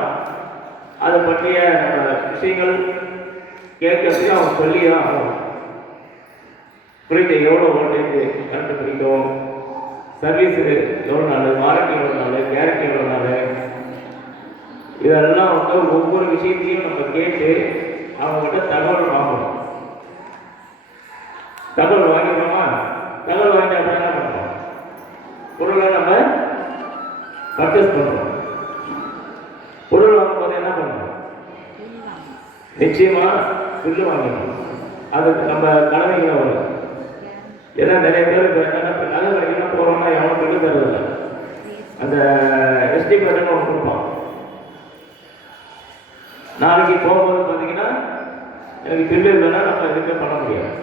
அதை பற்றிய விஷயங்கள் கேட்கறதுக்கு அவங்க சொல்லி தான் ஆகணும். ஃப்ரிட்ஜ் எவ்வளோ வோல்டேஜ் கரண்ட் பிடிக்கும், சர்வீஸ் எவ்வளோ நாள், வாரண்டி எவ்வளோ நாள், கேரண்டி எவ்வளோ நாள், இதெல்லாம் வந்து ஒவ்வொரு விஷயத்தையும் நம்ம கேட்டு அவங்ககிட்ட தகவல் வாங்கணும். தகவல் வாங்கிடுவோமா? தகவல் வாங்கி அப்படி என்ன பண்ணுறோம், பொருளை நம்ம பர்ச்சேஸ் பண்ணுறோம். பொருள் வாங்கும்போது என்ன பண்ணுறோம், நிச்சயமா பில்லு வாங்கணும். அதுக்கு நம்ம கடமைகளை வரும். ஏன்னா நிறைய பேர் இப்போ என்னென்ன நகை கடைக்கெல்லாம் போகிறோம்னா எவனும் பில்லு தருவதில்லை. அந்த எஸ்டி கார்டுன்னு ஒன்று கொடுப்பான். நாளைக்கு போகும்போது பார்த்தீங்கன்னா எனக்கு பில்லு இல்லைன்னா நம்ம எதுவுமே பண்ண முடியாது.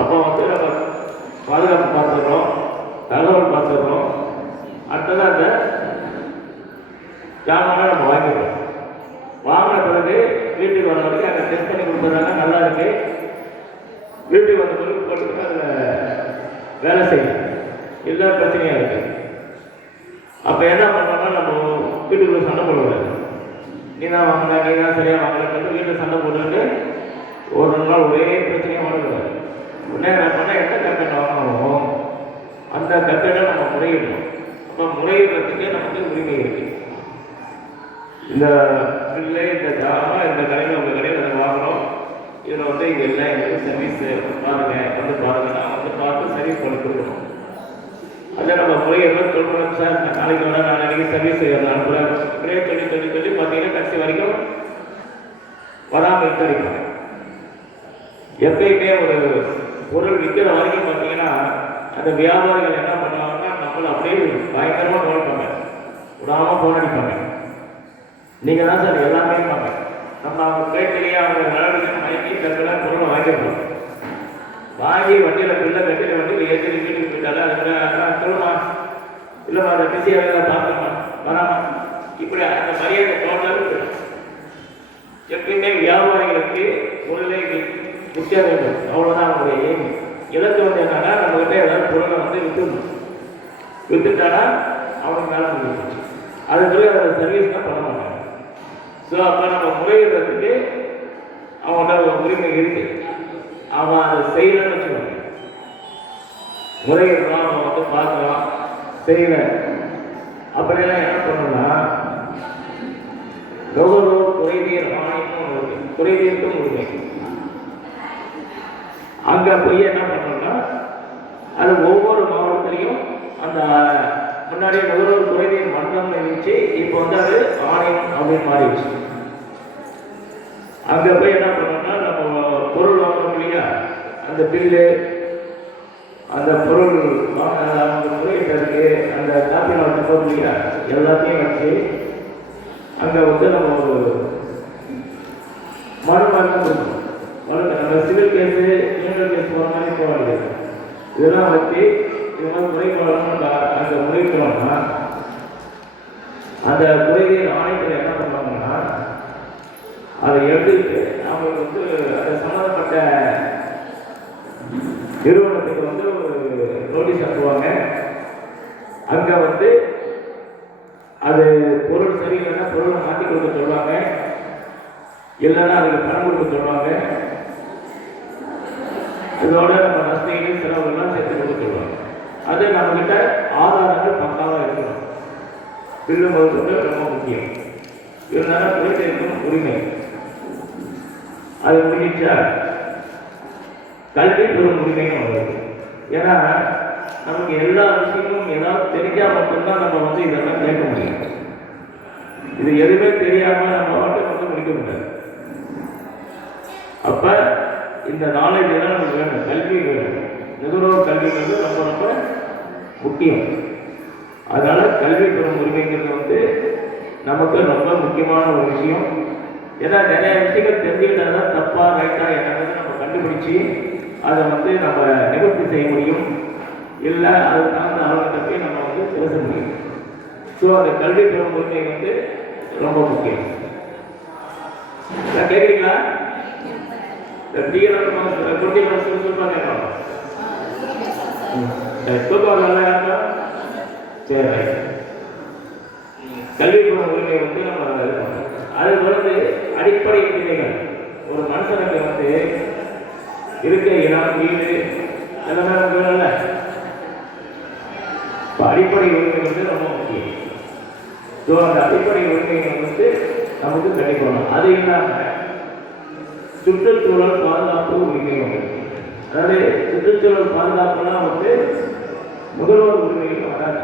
அப்போ வந்து நம்ம பாதுகாப்பு பார்த்துடுறோம், தகவல் பார்த்துடுறோம். அடுத்ததான் அந்த ஜாமானை நம்ம வாங்கிடுறோம். வாங்கின பிறகு வீட்டுக்கு வர வரைக்கும் அங்கே டெஸ்ட் பண்ணி கொடுத்துட்றாங்க, நல்லா இருக்கு. வீட்டுக்கு வந்த பிறகு போட்டுக்கிட்டு அதில் வேலை செய்யும், இல்லை பிரச்சனையாக இருக்கு. அப்போ என்ன பண்ணோம்னா நம்ம வீட்டுக்குள்ள சண்டை போடுவாங்க. நீ தான் வாங்கின, நீ தான் சரியாக வாங்கலன்னு வீட்டில் சண்டை போட்டுக்கிட்டு ஒரு 2 நாள் ஒரே பிரச்சனையாக வாங்கிடுவாங்க. உடனே நான் பண்ண எந்த கட்டணம் வாங்கணும் அந்த கட்டணம் நம்ம முறையிடணும். அப்போ முறையிடுறதுக்கே நமக்கு உரிமை இருக்கு. இந்த பில்லு, இந்த ஜாமான் இந்த கடையில் உங்கள் கடையில் அதை வாங்குகிறோம், இதில் வந்து இது எல்லாம் எங்களுக்கு சர்வீஸ் பாருங்கள், வந்து பாருங்கள், நான் வந்து பார்த்து சர்வீஸ் பண்ணி கொடுக்கணும். அதில் நம்ம முறையிடணும். சொல்லணும், சார் நாளைக்கு வர, நாளைக்கு சர்வீஸ் அனுப்புகிறேன், இப்படியே சொல்லி சொல்லி சொல்லி பார்த்தீங்கன்னா கடைசி வரைக்கும் வராமல் இருக்காங்க. எப்பயுமே ஒரு பொருள் விற்கிற வரைக்கும் பார்த்தீங்கன்னா அந்த வியாபாரிகள் என்ன பண்ணுவாங்கன்னா நம்மளை அப்படியே பயங்கரமாக நோட்பாங்க, விடாமல் போன் அடிப்பாங்க. நீங்கள் தான் சார் எல்லாமே இருப்பாங்க. நம்ம அவங்க கேட்கலையே அவங்க நடவடிக்கை மயக்கி தற்கொலை பொருளை வாங்கிடுவோம். வாங்கி வண்டியில் பிள்ளை கட்டில வண்டியில் ஏற்றி வீட்டுக்கு போயிட்டாலும் அதுக்கு சொல்லுமா, இல்லைம்மா அதை பிஸியாக பார்த்துமா வராமா, இப்படி அந்த மரியாதை தோணாலும் எப்பயுமே வியாபாரிகளுக்கு பொருளை விற்க வேண்டும், அவ்வளோதான் அவங்களுடைய எய்ம். இலக்கு வந்து என்னன்னா நம்மகிட்ட ஏதாவது பொருளை வந்து விற்றுடணும். விற்றுட்டானா அவனுக்கு மேலே முடிச்சு அதுக்குள்ளே அதை சர்வீஸ் தான் பண்ண மாட்டாங்க. ஸோ அப்போ நம்ம முறையிடுறதுக்கு அவனோட உரிமை இருக்கு. அவன் அதை செய்யலன்னு வச்சுக்கோங்க, முறையிடுறான், அவன் வந்து பார்க்கலாம், செய்யலை அப்படியெல்லாம் என்ன பண்ணணும்னா நுகர்வோர் குறைதீர் ஆணையம்னு ஒன்று இருக்கு, குறைதீர்க்கும் உரிமை. அங்கே போய் என்ன பண்ணணும்னா அது ஒவ்வொரு மாவட்டத்திலையும் அந்த முன்னாடியே நுகர்வோர் குறை அப்படின்னு மாறிடுச்சு. அங்கே போய் என்ன பண்ணோம்னா நம்ம பொருள் வாங்கணும் இல்லையா, அந்த பில்லு, அந்த பொருள் அந்த முறையிட்டதுக்கு அந்த காப்பீடு வச்ச பொருள் இல்லையா, எல்லாத்தையும் வச்சு அங்கே வந்து நம்ம ஒரு மனு மாதிரி தான் கொடுக்கணும். மனு நம்ம சிவில் கேஸு, கிரிமினல் கேஸ் போகிற மாதிரி போக வேண்டியது. இதெல்லாம் வச்சு இது மாதிரி முறைப்பாடணும். அந்த முறைக்கிறோம்னா அந்த முறைகள் ஆணையத்தில் என்ன பண்ணுவாங்கன்னா அதை எடுத்துக்கிட்டு அவங்களுக்கு வந்து அது சம்மந்தப்பட்ட நிறுவனத்துக்கு வந்து ஒரு நோட்டீஸ் அனுப்புவாங்க. அங்கே வந்து அது பொருள் சரியில்லைன்னா பொருளை மாற்றி கொடுக்க சொல்லுவாங்க, இல்லைன்னா அதுக்கு பணம் கொடுக்க சொல்லுவாங்க. இதோட நம்ம நஷ்டீடு செலவுகள்லாம் சேர்த்து கொடுக்க சொல்லுவாங்க. அது நம்மக்கிட்ட ஆதாரங்கள் பக்காவாக இருக்கணும். பில்லு முதல்கொண்டு ரொம்ப முக்கியம். இருந்தாலும் குறைத்து இருக்கும் உரிமை அது முடிச்சா கல்வி பெறும் உரிமையும் வருது. ஏன்னா நமக்கு எல்லா விஷயமும் ஏதாவது தெரிஞ்சால் மட்டும்தான் நம்ம வந்து இதெல்லாம் கேட்க முடியும். இது எதுவுமே தெரியாமல் நம்ம வந்து முடிக்க முடியாது. அப்போ இந்த நாலேஜ் எல்லாம் நமக்கு வேணும், கல்வி வேணும். நுகர்வோர் கல்விங்கிறது ரொம்ப ரொம்ப முக்கியம். அதனால கல்வி பெறும் உரிமைங்கிறது வந்து நமக்கு ரொம்ப முக்கியமான ஒரு விஷயம். ஏன்னா நிறைய விஷயங்கள் தெரிஞ்சுக்கிட்டா தான் தப்பா ரைட்டா என்னங்கிறது நம்ம கண்டுபிடிச்சி அதை வந்து நம்ம நிவர்த்தி செய்ய முடியும். இல்லை அது சார்ந்த ஆளுநர்கிட்ட போய் நம்ம வந்து பேச முடியும். ஸோ அந்த கல்வி பெறும் உரிமை வந்து ரொம்ப முக்கியம். கேட்குறீங்களா? சரி, கல்வி பெறும் உரிமை வந்து நம்ம அது வந்து அடிப்படை உரிமைகள். ஒரு மனுஷனுக்கு வந்து இருக்க இடம், வீடு எல்லாமே இல்ல. இப்போ அடிப்படை உரிமை வந்து ரொம்ப முக்கியம். ஸோ அந்த அடிப்படை உரிமைகள் வந்து நமக்கு கிடைக்கணும். அது இல்லாமல் சுற்றுச்சூழல் பாதுகாப்பு உரிமை உண்டு. அதாவது சுற்றுச்சூழல் பாதுகாப்புலாம் வந்து நுகர்வோர் உரிமைகள் வராது.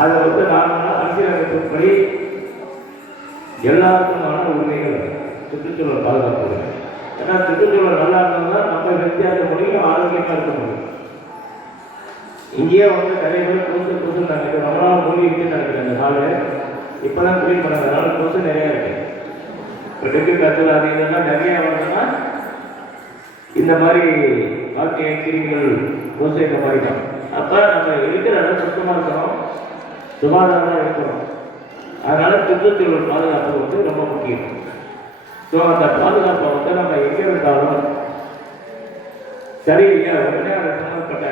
அதை வந்து நார்மலாக அரசியலமைப்புப்படி எல்லாருக்குமான உரிமைகள் சுற்றுச்சூழல் பாதுகாப்பு உரிமை. ஏன்னா சுற்றுச்சூழல் நல்லா இருந்தால் நம்ம வெற்றியாக இருக்க முடியும், ஆரோக்கியமாக இருக்க முடியும். இங்கேயே வந்து நிறைய பேர் கொசு நினைக்கிறேன், நம்மளால மூடி இருக்குன்னு நினைக்கிறேன். இந்த நாள் இப்போ தான் க்ளீன் பண்ணுறதுனால கொசு நிறையா இருக்கு. இப்போ டெங்கு காய்ச்சல் அது இதெல்லாம் நிறையா வருதுன்னா இந்த மாதிரி வாழ்க்கை கிருமிகள் கொசு இந்த மாதிரி தான். அப்போ நம்ம இருக்கிற இடம் சுத்தமாக இருக்கணும், சுகாதாரமாக இருக்கணும். அதனால சுற்றுச்சூழல் பாதுகாப்பு வந்து ரொம்ப முக்கியம். ஸோ அந்த பாதுகாப்பை வந்து நம்ம எங்கே இருந்தாலும் சரி இல்லையா, உடனே அதை சம்மந்தப்பட்ட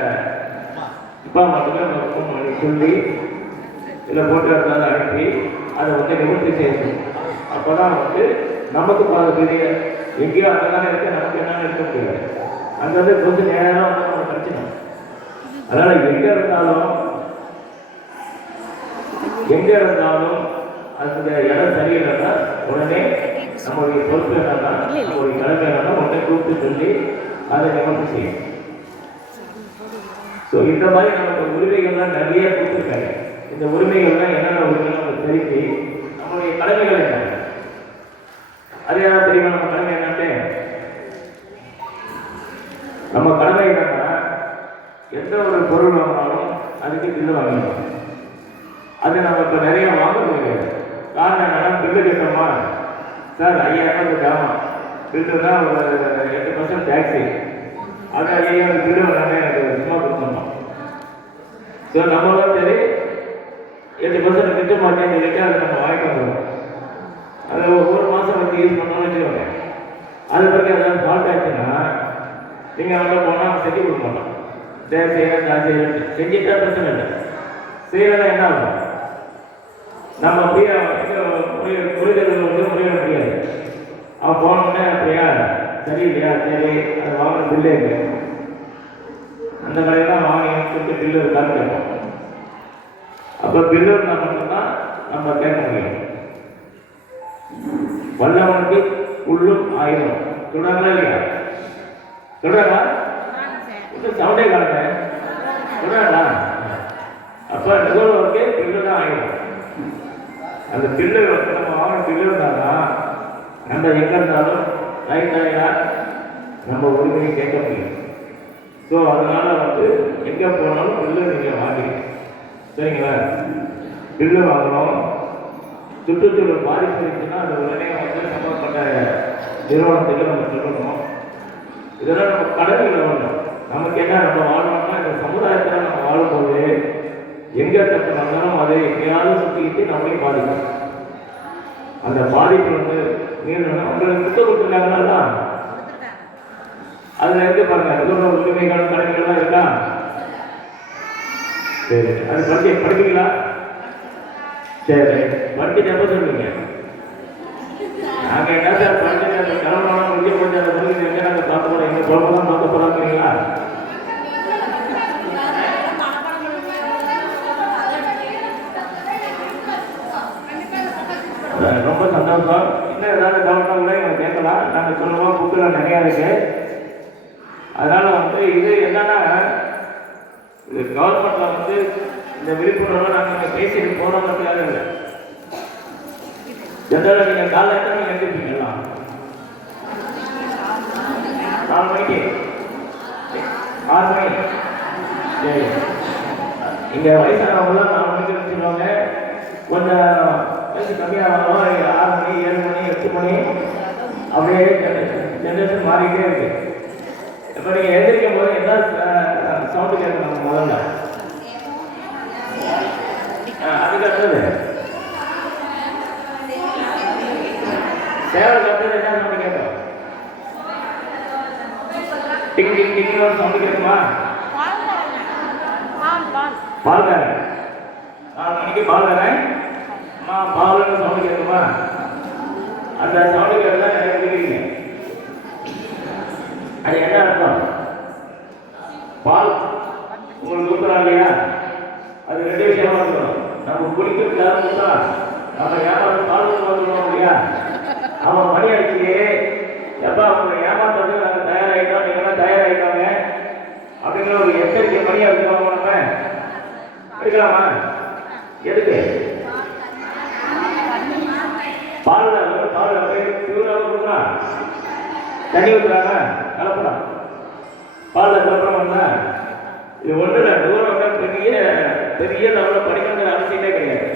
இப்போ மட்டுமே நம்ம ஃபோன் பண்ணி சொல்லி இல்லை போட்டு இருந்தாலும் அனுப்பி அதை வந்து நிவர்த்தி செய்யணும். அப்போ தான் வந்து நமக்கு பாதுகாப்பு. எங்கேயோ அங்கெல்லாம் இருக்க நமக்கு என்னன்னு இருக்க முடியாது. அங்கே வந்து கொஞ்சம் நேரம் வந்து நம்ம படிச்சிடணும். அதனால் எங்கே இருந்தாலும் அந்த இடம் சரியில்லைன்னா உடனே நம்மளுடைய பொறுப்பு என்னன்னா, நம்மளுடைய கடமை என்னன்னா உடனே கூப்பிட்டு சொல்லி அதை நிவர்த்தி செய்யும். ஸோ இந்த மாதிரி நமக்கு உரிமைகள்லாம் நிறைய கொடுத்துருக்காங்க. இந்த உரிமைகள்லாம் என்னென்ன உரிமைகள் நம்ம தெரிஞ்சு நம்மளுடைய கடமைகள் என்ன, அது என்ன தெரியுமா? நம்ம கடமை என்னன்னு, நம்ம கடமை என்னன்னா எந்த ஒரு பொருள் வாங்கினாலும் அதுக்கு பில்லு வாங்கணும். அது நம்ம இப்போ நிறைய வாங்க முடியாது. காரணம் என்னன்னா, பில்லு கட்டணுமா சார் 5000 ஜாமா பில்லு தான் ஒரு 8% டேக்ஸு. அது 5000 பில்லு வராங்க எனக்கு சும்மா கொடுத்துடணும். ஸோ நம்மளும் சரி 8% கிட்ட மாட்டேன்னு சொல்லிட்டு அதை நம்ம வாங்கிட்டு வந்துடுவோம். அதை ஒரு மாதம் வச்சு யூஸ் பண்ணோம்னு வச்சுக்கோங்க. அது பிறகு ஏதாவது ஃபால்ட் ஆச்சுன்னா நீங்கள் அங்கே போனால் செஞ்சு கொடுக்க மாட்டோம். செய்யணும் செஞ்சுட்டா பிரச்சனை இல்லை, செய்யலைன்னா என்ன ஆகும்? நம்ம அப்படியே புரிதல் வந்து முறையிட முடியாது. அவன் போனோடனே அப்படியா சரி இல்லையா, சரி அது வாங்கின பில்லே இல்லை, அந்த கடையெல்லாம் வாங்கி சொல்லிட்டு பில்லு இருக்கான்னு கேட்போம். அப்போ பில்லு இருந்தால் மட்டும்தான் நம்ம கேட்க முடியும். வல்லவனுக்கு உள்ளும் ஆயிரம் சொல்றாங்களா இல்லையா? சொல்றாங்களா? சவுண்டே காணுங்க, சொல்றாங்களா? அப்போ நுகர்வோருக்கு பில்லு தான் ஆயிரம். அந்த பில்லு வந்து நம்ம வாங்கின பில்லு இருந்தாலும் நம்ம எங்கே இருந்தாலும் ரைட்டாக நம்ம உரிமையை கேட்க முடியும். ஸோ அதனால் வந்து எங்கே போனாலும் பில்லு நீங்கள் வாங்கிடுங்க. சரிங்களா? பில்லு வாங்கணும். சுற்றுச்சூழல் பாதிப்பு இருந்துச்சுன்னா அது உடனே வந்து சம்பந்தப்பட்ட நிறுவனத்துக்கு நம்ம சொல்லணும். இதெல்லாம் நம்ம கடமையில் வரணும். நமக்கு என்ன நம்ம வாழணும்னா இந்த சமுதாயத்தில் நம்ம வாழும்போது எங்கே தப்பு நடந்தாலும் அதை எப்பயாவது சுற்றிக்கிட்டு நம்மளையும் பாதிக்கும். அந்த பாதிப்பு வந்து மீறணும்னா உங்களுக்கு புத்தகம் கொடுத்துருக்காங்களா? அதில் இருந்து பாருங்க எவ்வளோ உரிமைகள் கடமைகள்லாம் இருக்கா? சரி, அது படிப்பீங்களா? சரி, படிச்சுட்டு எப்போ சொல்லுவீங்க? நாங்கள் என்ன சார் படிச்சுட்டு கிளம்பணும் முடிஞ்ச கொஞ்சம் அந்த முடிஞ்சு எங்கே நாங்கள் பார்க்க போகிறோம், எங்கள் குழம்புலாம் பார்க்க போகிறாங்களா? ரொம்ப சந்தோஷம். இன்னும் ஏதாவது டவுட்னா கூட எங்களை கேட்கலாம். நாங்கள் சொல்லுவோம், புக்கில் நிறையா இருக்கு. அதனால் வந்து இது என்னன்னா இது கவர்மெண்ட்டில் வந்து இந்த விழிப்புணர்வை நாங்கள் பேசிட்டு போகிறோங்கிறதுக்காக இல்லை. ஜென்ரலாக நீங்கள் காலையில் எத்தனை மணிக்கு எழுந்திருப்பீங்களா? 4 மணிக்கு, 6 மணி. சரி, இங்கே வயசானவங்களாம் 4 மணிக்கு எழுந்திருவாங்க. கொஞ்சம் வயசு கம்மியாகணும் 6 மணி, 7 மணி, 8 மணி, அப்படியே ஜென்ரேஷன் மாறிக்கிட்டே இருக்கு. இப்போ நீங்கள் எழுந்திரிக்கும் போது என்ன சவுண்டு கேட்கணும் முதல்ல? அதுக்கு அடுத்தது சேவலுக்கு அடுத்தது என்ன சவுண்டு கேட்கும்? டிங் டிங் டிங் ஒரு சவுண்டு கேட்குமா? பால்காரன் 4 மணிக்கு பால்காரன் பாலுன்னு சவுண்டு கேட்குமா? அந்த சவுண்டு கேட்குதான் நிறைய கேட்குறீங்க. அது என்ன அர்த்தம்? பால் உங்களுக்கு கொடுக்குறாங்க இல்லையா? அது 2 விஷயமா இருக்கணும். நம்ம குடிக்கிறதுக்கு யாரும் கொடுத்தா நம்ம ஏமாற்ற பால் வந்துடுவோம் இல்லையா? அவன் மணி அடிச்சு எப்போ அவங்க ஏமாற்றுறதுக்கு நாங்கள் தயாராகிட்டோம், நீங்களாம் தயாராகிட்டாங்க அப்படிங்கிற ஒரு எச்சரிக்கை மணியாக இருக்கிறோம். நம்ம எடுக்கலாமா? எதுக்கு? பால் தீவிரம் கொடுக்குறான், தண்ணி ஊற்றுறாங்க, கலப்படம் பாலில் கலப்படம்னா இது ஒன்று இல்லை. தூரம் பெரிய பெரிய லெவலில் படிக்கணுங்கிற அவசியமே கிடையாது.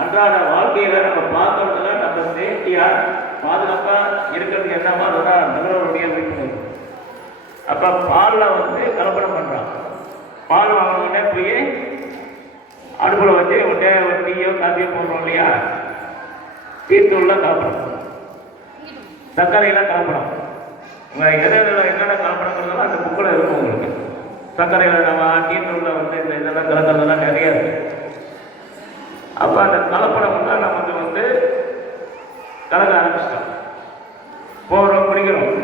அன்றாட வாழ்க்கையில் நம்ம பார்க்கறதுல நம்ம சேஃப்டியாக பாதுகாப்பாக இருக்கிறதுக்கு என்னமோ அதுதான் நகரோடைய விழிப்புணர்வு. அப்போ பாலில் வந்து கலப்படம் பண்ணுறான். பால் வாங்கினே போய் அடுப்பில் வச்சு உடனே ஒரு டீயோ காஃபியோ போடுறோம் இல்லையா? டீத்தூள்ல கலப்படம், சர்க்கரையில் கலப்படம். உங்கள் எதிரில் என்னென்ன கலப்படங்கிறதெல்லாம் அந்த புக்கில் இருக்கும் உங்களுக்கு. சர்க்கரையில் நம்ம டீத்தூளில் வந்து இந்த இதெல்லாம் கலக்கிறதெல்லாம் நிறைய இருக்கு. அப்போ அந்த கலப்படம் தான் நமக்கு வந்து கலக்க ஆரம்பிச்சிட்டோம். போகிறோம், குடிக்கிறோம்.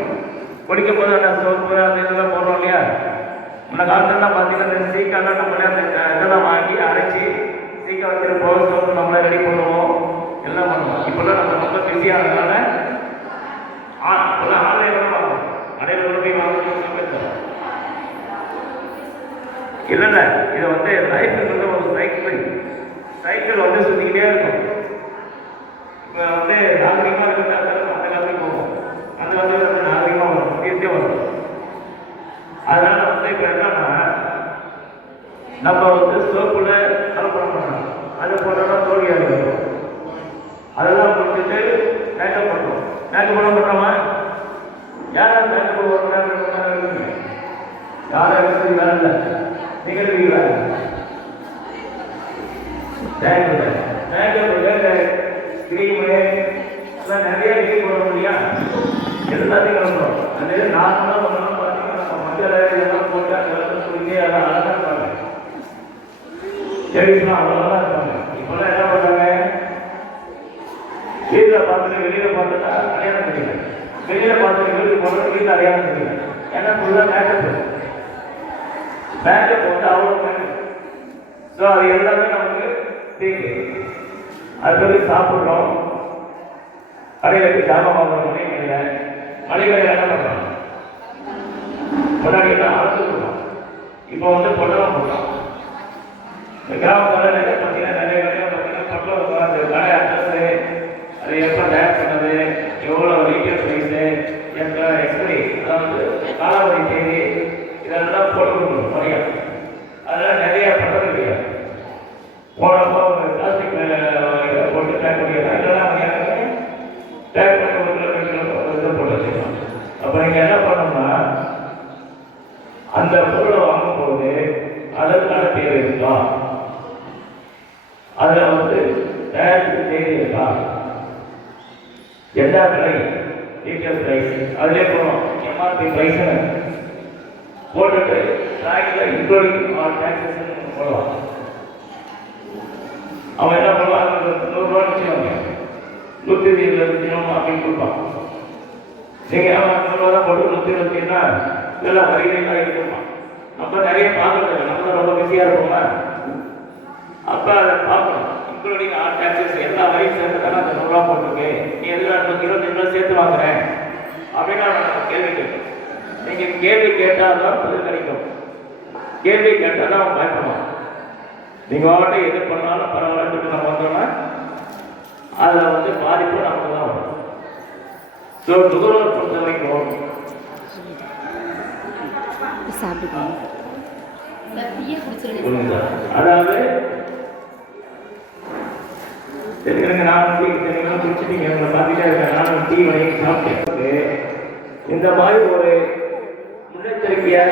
குடிக்கும் போது அந்த சோப்பு அந்த இதெல்லாம் போடுறோம் இல்லையா? இந்த காலத்துலலாம் பார்த்தீங்கன்னா இந்த சீக்கெல்லாம் நம்மளே அந்த இதெல்லாம் வாங்கி அரைச்சி சீக்கை வச்சுருப்போம், சோப்பு நம்மளே ரெடி பண்ணுவோம், எல்லாம் பண்ணுவோம். இப்போல்லாம் நம்ம ரொம்ப பிஸியானதுனால இப்போல்லாம் ஆன்லைனில் வாங்குவோம், கடையில் போய் வாங்கணும் இல்லைல்ல. இதை வந்து லைஃப்ன்றது ஒரு சைக்கிள் வந்து சுற்றிக்கிட்டே இருக்கும். இப்போ வந்து நாகரிகமாக இருக்கிற அந்த காலத்துக்கு போகும், அந்த காலத்தில் வந்து நாகரிகமாக வரும், சுற்றிக்கிட்டே வரும். அதனால் வந்து இப்போ என்னன்னா நம்ம வந்து சோப்புல கலப்படம் பண்ணணும். அது போட்டோம்னா தோல்வியாக இருக்கும். அதெல்லாம் முடிச்சுட்டு மேக்கப் பண்ணுறோம். மேக்கப் பண்ணுறோமா? யாராவது மேக்கப் ஒரு நேரம் 2 மணி நேரம் இருக்குங்க. யாரும் எடுத்து வேலை இல்லை, நீங்கள் இருக்கீங்களா? மேக்கப் கிரீமு எல்லாம் நிறைய கிரீம் போடணும் இல்லையா? எல்லாத்தையும் கலந்துடும். அது நார்மலாக பண்ணணும். பார்த்தீங்கன்னா மஞ்சள் இதெல்லாம் போட்டு அந்த சொல்லி அதெல்லாம் அழகாக இருப்பாங்க. லேடிஸ்லாம் அவ்வளோதான் இருப்பாங்க. இப்போல்லாம் என்ன பண்ணுறாங்க? வீட்டில் பார்த்துட்டு வெளியில் பார்த்துட்டா அடையாளம் தெரியல, வெளியில் பார்த்துட்டு வீட்டுக்கு போகிறது வீட்டில் அடையாளம் தெரியல. ஏன்னா ஃபுல்லாக மேக்கப் வந்து அவ்வளோ மேக்கப். ஸோ அது எல்லாமே நமக்கு தீங்கு. அது சொல்லி சாப்பிட்றோம், கடைகளுக்கு ஜாமான் வாங்குற முடியும் இல்லை. மளிகையில் என்ன பண்ணுறோம்? முன்னாடி எல்லாம் அளந்து கொடுத்தோம், இப்போ வந்து பொட்டலம் போடுறோம். இந்த கிராமத்தில் பார்த்தீங்கன்னா நிறைய கடையில் பார்த்தீங்கன்னா பொட்டலம் கடை எல்லா விலை டீட்டெயில் ப்ரைஸ் அதிலே போகணும். எம்ஆர்பி ப்ரைஸை போட்டுட்டு ட்ராக்கில் இன்க்ளூடிங் ஆல் டேக்ஸஸ் போடுவான். அவன் என்ன பண்ணுவான், 100 வச்சுக்கோங்க, 120 அப்படின்னு கொடுப்பான். நீங்கள் அவன் 100 தான் போட்டு 120னா இதெல்லாம் வரிகளாக இருக்குமா. நம்ம நிறைய பார்க்கறது நம்ம ரொம்ப பிஸியாக இருப்போமா. அப்போ அதை பார்க்கணும். இன்க்ளூடிங் ஆல் டேக்ஸஸ் எல்லா வரையும் சேர்த்து தானே அந்த 100 போட்டிருக்கு. நீ எதில் 25 சேர்த்து வாங்குறேன் அப்படின்னு நம்ம கேள்வி கேட்கணும். நீங்கள் கேள்வி கேட்டால் தான் பதில் கிடைக்கும். கேள்வி கேட்டால் தான் அவன் பயப்படுவான். நீங்கள் அவன்கிட்ட எது பண்ணாலும் பரவாயில்லன்னு நம்ம வந்தோம்னா அதில் பாதிப்பு நமக்கு தான் வரும். ஸோ நுகர்வோர் பொறுத்த வரைக்கும் அதாவது எனக்கு நானும் டீ குடிச்சிட்டீங்க, உங்களை பார்த்துட்டே இருக்கேன், நானும் டீ வரையும் சாப்பிட்டேன். இந்த மாதிரி ஒரு எச்சரிக்கையா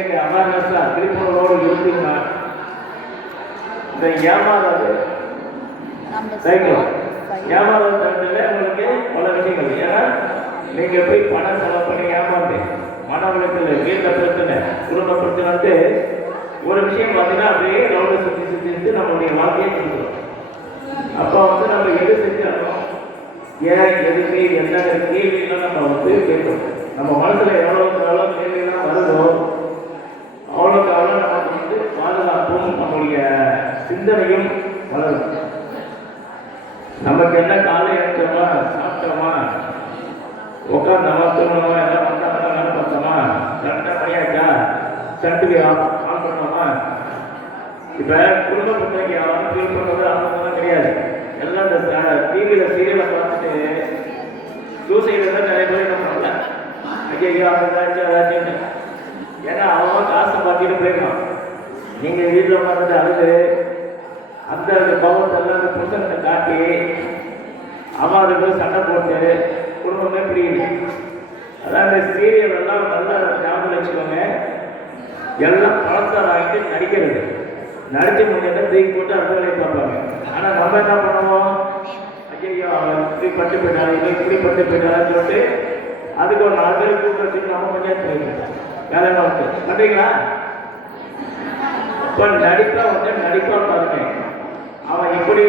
நீங்க அவேர்னஸா விழிப்புணர்வோடு இருந்தீங்கன்னா இந்த ஏமாறது ஏமாறதுல உங்களுக்கு பல விஷயங்கள். ஏன்னா நீங்க போய் பணம் செலவு பண்ணி ஏமாந்து மன உளைச்சல், வீட்டில் பிரச்சனை, குடும்ப பிரச்சனை ஒரு விஷயம் பார்த்தீங்கன்னா அப்படியே ரவுண்டு சுற்றி நம்மளுடைய வாழ்க்கையை கொடுக்குறோம். அப்போ நம்ம எது செஞ்சாலும் ஏன் எதுக்கு என்ன கேள்விலாம் நம்ம கேட்கணும். நம்ம மனசுல எவ்வளோ கேள்விலாம் வருதோ அவ்வளோக்கு அவ்வளோ நமக்கு பாதுகாப்பும் நம்முடைய சிந்தனையும் வளரும். நமக்கு என்ன காலை எடுத்தோமா, சாப்பிட்டோமா, உட்காந்தோமா, தூங்கணுமா, எல்லாம் பண்ணாமல் வேலை பார்த்தோமா, 2 மணியாச்சா சட்டுக்கு ஆன் பண்ணோமா. இப்போ குடும்ப பிரச்சனைக்கு யாரும் ஃபீல் பண்ணுறது அவங்கலாம் கிடையாது. எல்லாம் இந்த டிவியில் சீரியலை பார்த்துட்டு சூசைடு தான் நிறைய பேர் என்ன பண்ணல. ஐயோ அதாச்சும் ஏன்னா அவன் காசை பார்த்துட்டு போயிருக்கான். நீங்கள் வீட்டில் பார்த்துட்டு அழுது அந்த பவத்தெல்லாம் அந்த புருஷனை காட்டி அவன் அதுக்கு சண்டை போட்டு குடும்பமே பிரியுது. அதான் இந்த சீரியல் எல்லாம் நல்லா ஞாபகம் வச்சுக்கோங்க. எல்லாம் பழத்தால் ஆகிட்டு நடிக்கிறது, நடிச்சு முடிஞ்சதை தூக்கி போட்டு அந்த வேலையை பார்ப்பாங்க. ஆனால் நம்ம என்ன பண்ணுவோம், ஐயோ அவன் இப்படி பட்டு போயிட்டான், இல்லை இப்படி பட்டு போயிட்டான்னு சொல்லிட்டு அதுக்கு ஒரு 4 பேர் கூப்பிட்டு வச்சுட்டு நம்ம பஞ்சாயத்து போயிட்டோம். வேலை வந்து பண்ணுறீங்களா? இப்போ நடிப்பா பாருங்க, அவன் எப்படி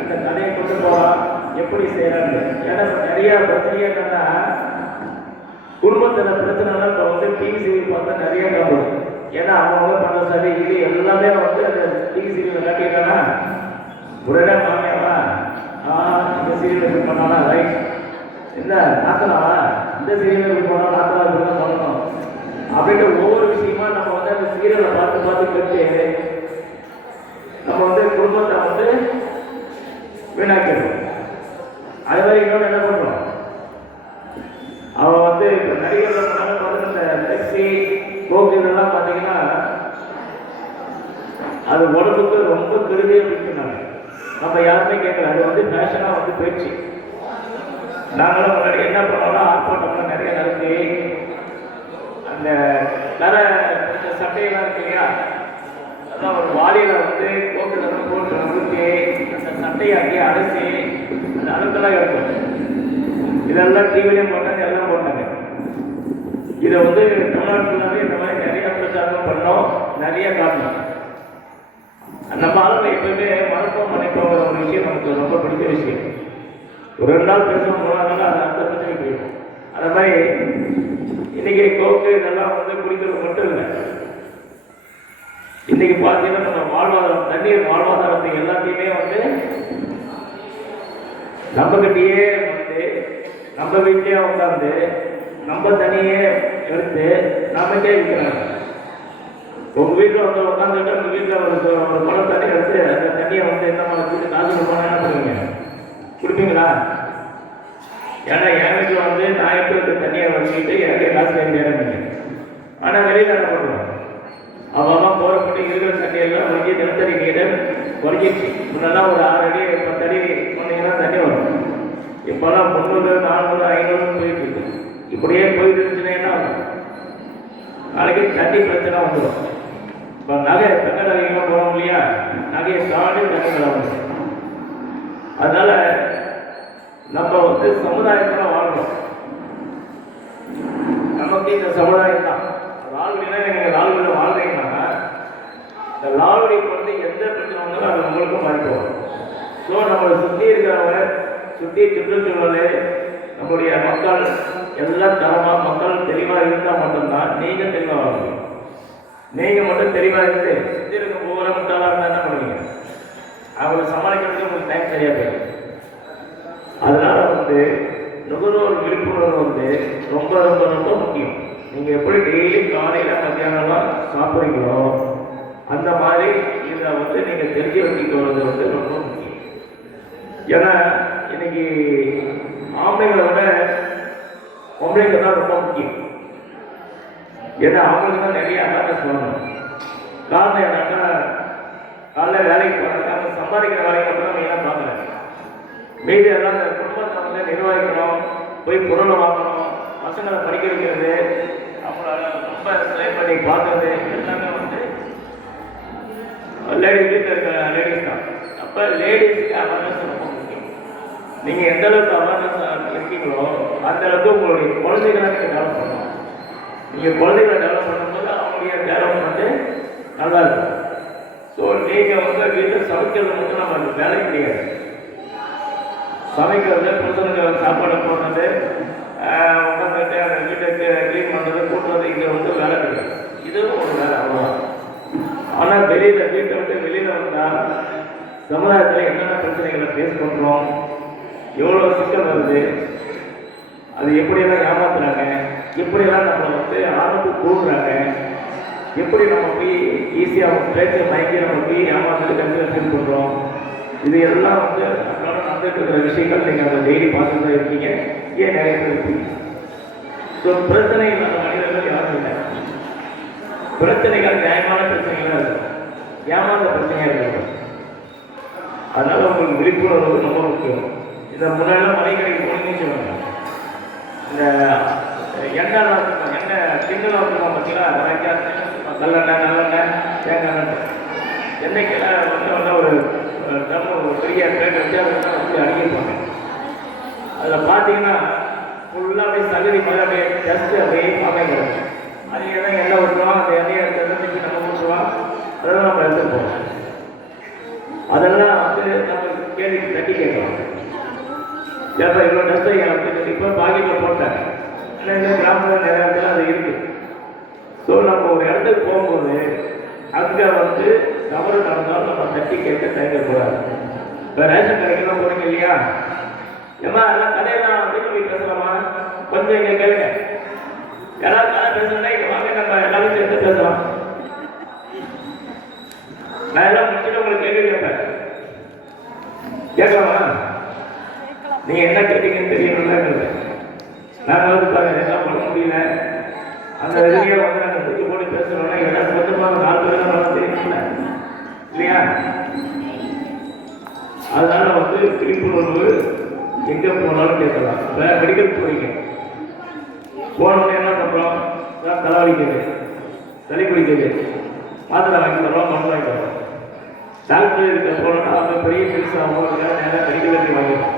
அந்த கதையை கொண்டு போகிறான், எப்படி செய்கிறாங்க. ஏன்னா இப்போ நிறைய பிரச்சனையே என்னன்னா குடும்பத்தில் பிரச்சனைலாம் இப்போ டிவி சீரியல் பார்த்தா நிறைய காணும். ஏன்னா அவங்க பண்ண சரி இது எல்லாமே அந்த டிவி சீரியல் காட்டிட்டானா உடனே மாமியாவா இந்த சீரியல் எப்படி பண்ணானா ரைட், இந்த நாத்தனாவா இந்த சீரியல் எப்படி போனா நாத்தனா இப்படி தான் பண்ணணும் அப்படின்ட்டு ஒவ்வொரு விஷயமா நம்ம அந்த சீரியலை பார்த்து கேட்டு நம்ம குடும்பத்தை வீணாக்கிடுறோம். அது மாதிரி இன்னொன்று என்ன பண்ணுறோம், அவன் இப்போ நடிகர்கள் பார்த்து இந்த டெக்ஸி கோக்கு இதெல்லாம் பார்த்தீங்கன்னா அது உடம்புக்கு ரொம்ப கெடுதியே பிடிக்கிறாங்க. நம்ம யாருமே கேட்கல, அது ஃபேஷனாக போயிடுச்சு. நாங்களும் முன்னாடி என்ன பண்ணோம்னா ஆர்ப்பாட்டம்லாம் நிறைய நடத்தி அந்த தர சட்டையெல்லாம் இருக்கு இல்லையா, அதான் ஒரு வாலியில் கோக்கில் போட்டு ஊற்றி அந்த சட்டையை அங்கேயே அடைச்சி அந்த அழுக்கெல்லாம் இருக்கும். இதெல்லாம் டிவிலையும் போட்டாங்க, எல்லாம் போட்டாங்க. இதை தமிழ்நாட்டில் இந்த மாதிரி நிறைய பிரச்சாரம் பண்ணோம், நிறைய காட்டணும். நம்ம ஆளுங்க எப்பவுமே மருத்துவமனைக்கு போகிற ஒரு விஷயம் நமக்கு ரொம்ப பிடிச்ச விஷயம். ஒரு 2 நாள் பேசணும் போனாங்கன்னா அது அந்த பிரச்சனை போயிடும். அந்த மாதிரி இன்னைக்கு கோக்கு இதெல்லாம் குடிக்கிறது மட்டும் இல்லை. இன்னைக்கு பார்த்தீங்கன்னா நம்ம வாழ்வாதாரம், தண்ணீர் வாழ்வாதாரத்தை எல்லாத்தையுமே நம்மகிட்டயே நம்ம வீட்லயே உட்காந்து நம்ம தண்ணியே எடுத்து நமக்கே விற்கிறாங்க. உங்க வீட்டில் உட்காந்துட்டு உங்க வீட்டில் ஒரு குளம் தண்ணி எடுத்து அந்த தண்ணியை என்ன வச்சுட்டு காசு போனால் என்ன பண்ணுவீங்க, குடிப்பீங்களா? ஏன்னா என் வீட்டில் நான் எடுத்து தண்ணியை வச்சுக்கிட்டு எனக்கு காசு வேண்டிய இடங்க. ஆனால் வெளியில் என்ன பண்ணுவோம், அவன் போகிறப்பட்டு இருக்கிற தண்ணியெல்லாம் வங்கி நிலத்தடி நீரை குறைஞ்சிடுச்சு. முன்னெல்லாம் ஒரு 6 அடி 10 அடி போனீங்கன்னா தண்ணி வரும். இப்போல்லாம் 300 400 500 போயிட்டு இருக்கு. இப்படியே போயிட்டு இருந்துச்சுன்னா நாளைக்கு தண்ணி பிரச்சனை வந்துடும். இப்போ நகை தங்க நகைகள்லாம் போகிறோம் இல்லையா, நகையை தாண்டி தண்ணி வந்துடும். அதனால நம்ம வந்து சமுதாயத்தில் வாழ்றோம். நமக்கு இந்த சமுதாயம் தான். லால்குடினா நீங்கள் லால்குடியில் வாழ்றீங்கன்னா இந்த லால்குடிக்கு வந்து எந்த பிரச்சனை வந்தாலும் அது உங்களுக்கும் பாதிப்பு வரும். ஸோ நம்மளை சுற்றி இருக்கிறவங்க, சுற்றி சுற்றுச்சூழல், நம்முடைய மக்கள் எல்லாம் தரமாக மக்கள் தெளிவாக இருந்தால் மட்டும்தான் நீங்கள் தெளிவாக வாழ முடியும். நீங்கள் மட்டும் தெளிவாக இருந்து சுற்றி இருக்க ஒவ்வொரு முட்டாளாக இருந்தால் என்ன பண்ணுவீங்க? அவங்களை சமாளிக்கிறதுக்கு உங்களுக்கு டைம் சரியாக போயிடும். அதனால வந்து நுகர்வோர் விழிப்புணர்வு வந்து ரொம்ப ரொம்ப ரொம்ப முக்கியம். நீங்கள் எப்படி டெய்லி காலையில் மத்தியானம்லாம் சாப்பிட்றீங்களோ அந்த மாதிரி இதை வந்து நீங்கள் தெரிஞ்சு வச்சுக்கிறது வந்து ரொம்ப முக்கியம். ஏன்னா இன்னைக்கு ஆம்பளைங்களை விட பொம்பளைங்க தான் ரொம்ப முக்கியம். ஏன்னா அவங்களுக்கு தான் நிறைய அவேர்னஸ் சொல்லணும். காரணம் என்னன்னா காலைல வேலைக்கு போகிறாங்க, அவங்க சம்பாதிக்கிற வேலையை மட்டும் தான் மெயினாக பார்க்குறாங்க. மீதி எல்லாம் இந்த குடும்பத்தை வந்து நிர்வகிக்கணும், போய் பொருளை வாங்கணும், பசங்களை படிக்க வைக்கிறது, அவங்கள ரொம்ப ஸ்லைட் பண்ணி பார்க்கறது எல்லாமே வந்து லேடிஸ் வீட்டில் இருக்கிற லேடிஸ் தான். அப்போ லேடிஸுக்கு அவேர்னஸ் ரொம்ப முக்கியம். நீங்கள் எந்த அளவுக்கு அவேர்னஸ் இருக்கீங்களோ அந்த அளவுக்கு உங்களுடைய குழந்தைகளை நீங்கள் டெவலப் பண்ணணும். நீங்கள் குழந்தைகளை டெவலப் பண்ணும்போது அவங்களுடைய டெவலப் வந்து நல்லா இருக்கும். ஸோ நீங்கள் வந்து வீட்டில் சமைக்கிறது மட்டும் நம்ம வேலை கிடையாது. சமைக்கிறது, புருஷனுக்கு சாப்பாடு போடுறது, உட்காந்துட்டு அந்த வீட்டுக்கு க்ளீன் பண்ணுறது, கூட்டுறது, இது வந்து வேலை கிடையாது. இதுவும் ஒரு வேலை, அவ்வளோதான். ஆனால் வெளியில் வீட்டை விட்டு வெளியில் வந்தால் சமுதாயத்தில் என்னென்ன பிரச்சனைகளை ஃபேஸ் பண்ணுறோம், எவ்வளோ சிக்கல் வருது, அது எப்படியெல்லாம் ஏமாத்துறாங்க, எப்படியெல்லாம் நம்மளை வந்து ஆரம்பத்துக்கு கூடுறாங்க, எப்படி நம்ம போய் ஈஸியாக பேச்சை மயங்கி நம்ம போய் ஏமாத்துறது கன்சிடர் பண்ணுறோம், இது எல்லாம் வந்து நம்மளால நடந்துட்டு இருக்கிற விஷயங்கள். நீங்கள் அதை டெய்லி பார்த்துட்டு தான் இருக்கீங்க, ஏன் நிறைய பேர் இருக்கீங்க. ஸோ பிரச்சனை இல்லாத மனிதர்கள் யாரும் இல்லை. பிரச்சனைகள் நியாயமான பிரச்சனைகளாக இருக்கும், ஏமாந்த பிரச்சனையாக இருக்கும். அதனால உங்களுக்கு விழிப்புணர்வு ரொம்ப முக்கியம். இதை முன்னாடிலாம் மலை கடைக்கு போனீங்கன்னு சொல்லுவாங்க, இந்த எண்ணெய் திங்கெல்லாம் வந்துருக்கோம் பார்த்தீங்களா, நல்லெண்ணெய், நல்லெண்ணெய், தேங்காய் எண்ணெய், எண்ணெய்க்கெல்லாம் வந்து ஒரு பெரிய பிளேட் வச்சு அதை வந்து அடிக்கிருப்பாங்க. அதில் பார்த்தீங்கன்னா ஃபுல்லாக அப்படியே சகதி மாதிரி அப்படியே ஜஸ்ட்டு அப்படியே பார்க்க அது எண்ணெய் எண்ணெய் விட்டுருவோம், அந்த எண்ணெயை திருப்பி நம்ம ஊற்றுவோம், அதெல்லாம் நம்ம எடுத்துப்போம். அதெல்லாம் வந்து நம்ம கேள்வி தட்டி கேட்கலாம், ஏப்பா இவ்வளோ டஸ்ட்டை வந்து இப்போ பாக்கெட்டில் போட்டேன். ஆனால் இந்த கிராமத்தில் நிறைய இடத்துல அது இருக்குது. ஸோ நம்ம ஒரு இடத்துக்கு போகும்போது அங்கே வந்து தவறு நடந்தாலும் நம்ம தட்டி கேட்க தயங்கக்கூடாது. இப்போ ரேஷன் கடைக்கெல்லாம் போறீங்க இல்லையா, ஏமா எல்லாம் கதையெல்லாம் அப்படின்னு போய் பேசலாமா, கொஞ்சம் இங்கே கேளுங்க. யாராவது கதை பேசணும்னா இங்கே வாங்க, நம்ம எல்லாரும் சேர்ந்து பேசலாம். நான் எல்லாம் முடிச்சுட்டு உங்களுக்கு கேள்வி கேட்பேன், கேட்கலாமா? நீங்க என்ன கேட்டீங்கன்னு தெரியணும்ல. நாங்கள் வந்து பாருங்க எல்லாம் பண்ண முடியல, அந்த வெளியே வந்து நாங்கள் தூக்கி போட்டு பேசுறோம்னா எல்லாம் சொந்தமாக 4 பேர் தான் தெரியும்ல இல்லையா? அதனால வந்து விழிப்புணர்வு எங்கே போனாலும் கேட்கலாம். இப்போ மெடிக்கல் போறீங்க, போனோடனே என்ன பண்ணுறோம், தலைவலிக்குது, சளி பிடிக்குது, மாத்திரை வாங்கி தரோம், மருந்து வாங்கி தரோம். டாக்டர் இருக்க போனோம்னா அவங்க பெரிய பெருசு அவங்க நேராக மெடிக்கல் வாங்கிடுவோம்.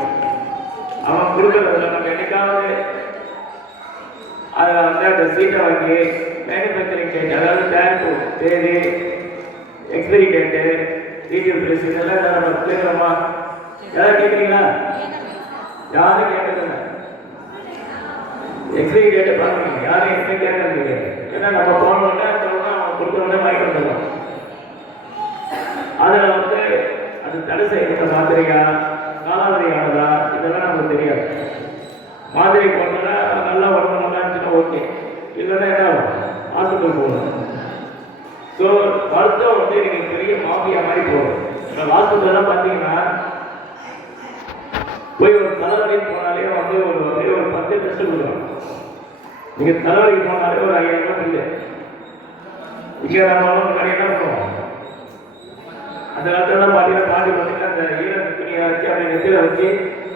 அவன் கொடுக்கறதில்ல, நம்ம என்னைக்காவது அதில் வந்து அந்த சீட்டை வாங்கி மேனுஃபேக்சரிங் டேட், அதாவது டேட்டு, தேதி, எக்ஸ்பைரி டேட்டு, டீட்டெயில் ப்ரைஸ், இதெல்லாம் நம்ம கேட்குறோமா? யாராவது கேட்குறீங்களா? யாரும் கேட்கறதில்ல. எக்ஸ்பைரி டேட்டை பார்க்குறீங்க, யாரும் எக்ஸ்பைரி கேட்கறது. ஏன்னா நம்ம போனோடனே அவன் கொடுத்தோடனே வாங்கிட்டு வந்துடுவோம். அதில் வந்து அது தடை செய்யப்பட்ட மாத்திரையா, காலாவதியானதா, இதெல்லாம் நமக்கு தெரியாது. மாத்திரை போட்டோன்னா நல்லா உடம்பு நல்லா இருந்துச்சுன்னா ஓகே, இல்லைன்னா என்ன ஆகும், ஹாஸ்பிட்டல் போகணும். ஸோ மருத்துவம் வந்து நீங்கள் பெரிய மாஃபியா மாதிரி போகும். இப்போ ஹாஸ்பிட்டல்லாம் பார்த்தீங்கன்னா போய் ஒரு தலைவலி போனாலே வந்து ஒரு 10 டெஸ்ட் கொடுக்குறோம். நீங்கள் தலைவலிக்கு போனாலே ஒரு 5000 ரூபாய் இல்லை. இங்கே நம்ம கடையெல்லாம் போவோம். அந்த காலத்துலாம் பார்த்தீங்கன்னா பார்த்தீங்கன்னா அந்த ஈர துணியை வச்சு அப்படி நெத்தியில் வச்சு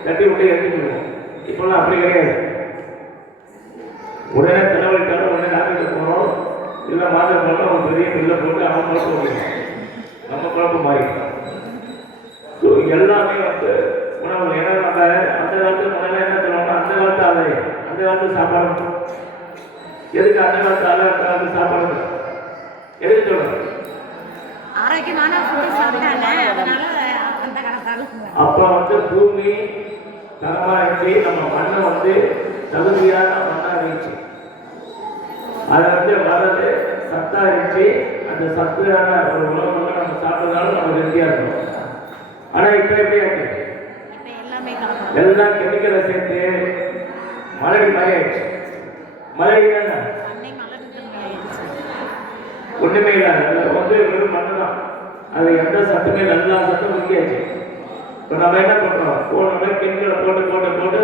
தட்டி விட்டு எடுத்துக்கிடுவோம். இப்போல்லாம் அப்படி கிடையாது. உடனே தலைவலிக்காக உடனே டாக்டருக்கு போகிறோம், இல்லை மாத்திரை போகிறோம், ஒரு பெரிய பில்லை போட்டு அவன் குழப்பம் முடியும், நம்ம குழப்பம் மாறிடும். ஸோ எல்லாமே வந்து உணவு. ஏன்னா நம்ம அந்த காலத்தில் சாப்பாடு எதுக்கு அந்த காலத்து சாப்பாடு எதுக்கு சொல்றேன்? ஆரோக்கியமான ஃபுட்டு சாப்பிட்டாங்க, அதனால அந்த காலத்தால அப்போ வந்து பூமி தரமா இருந்துச்சு, நம்ம மண்ணை வந்து தகுதியான மண்ணா இருந்துச்சு, அதை வந்து வர்றது சத்தா இருந்துச்சு. அந்த சத்தான ஒரு உணவு வந்து நம்ம சாப்பிட்டதாலும் நம்ம ஹெல்த்தியா இருக்கும். ஆனா இப்ப எப்படி இருக்கு? இப்ப எல்லாமே கலக்கும். எல்லாம் கெமிக்கலை சேர்த்து மழை மாதிரி ஆயிடுச்சு. மழை என்ன அன்னை மலர் ஆயிடுச்சு. ஒண்ணுமே இல்லை, வந்து வெறும் மண்ணு தான். அது எந்த சத்துமே நல்லா சத்தம் முக்கியாச்சு. இப்போ நம்ம என்ன பண்றோம்? போனோட கெமிக்கலை போட்டு போட்டு போட்டு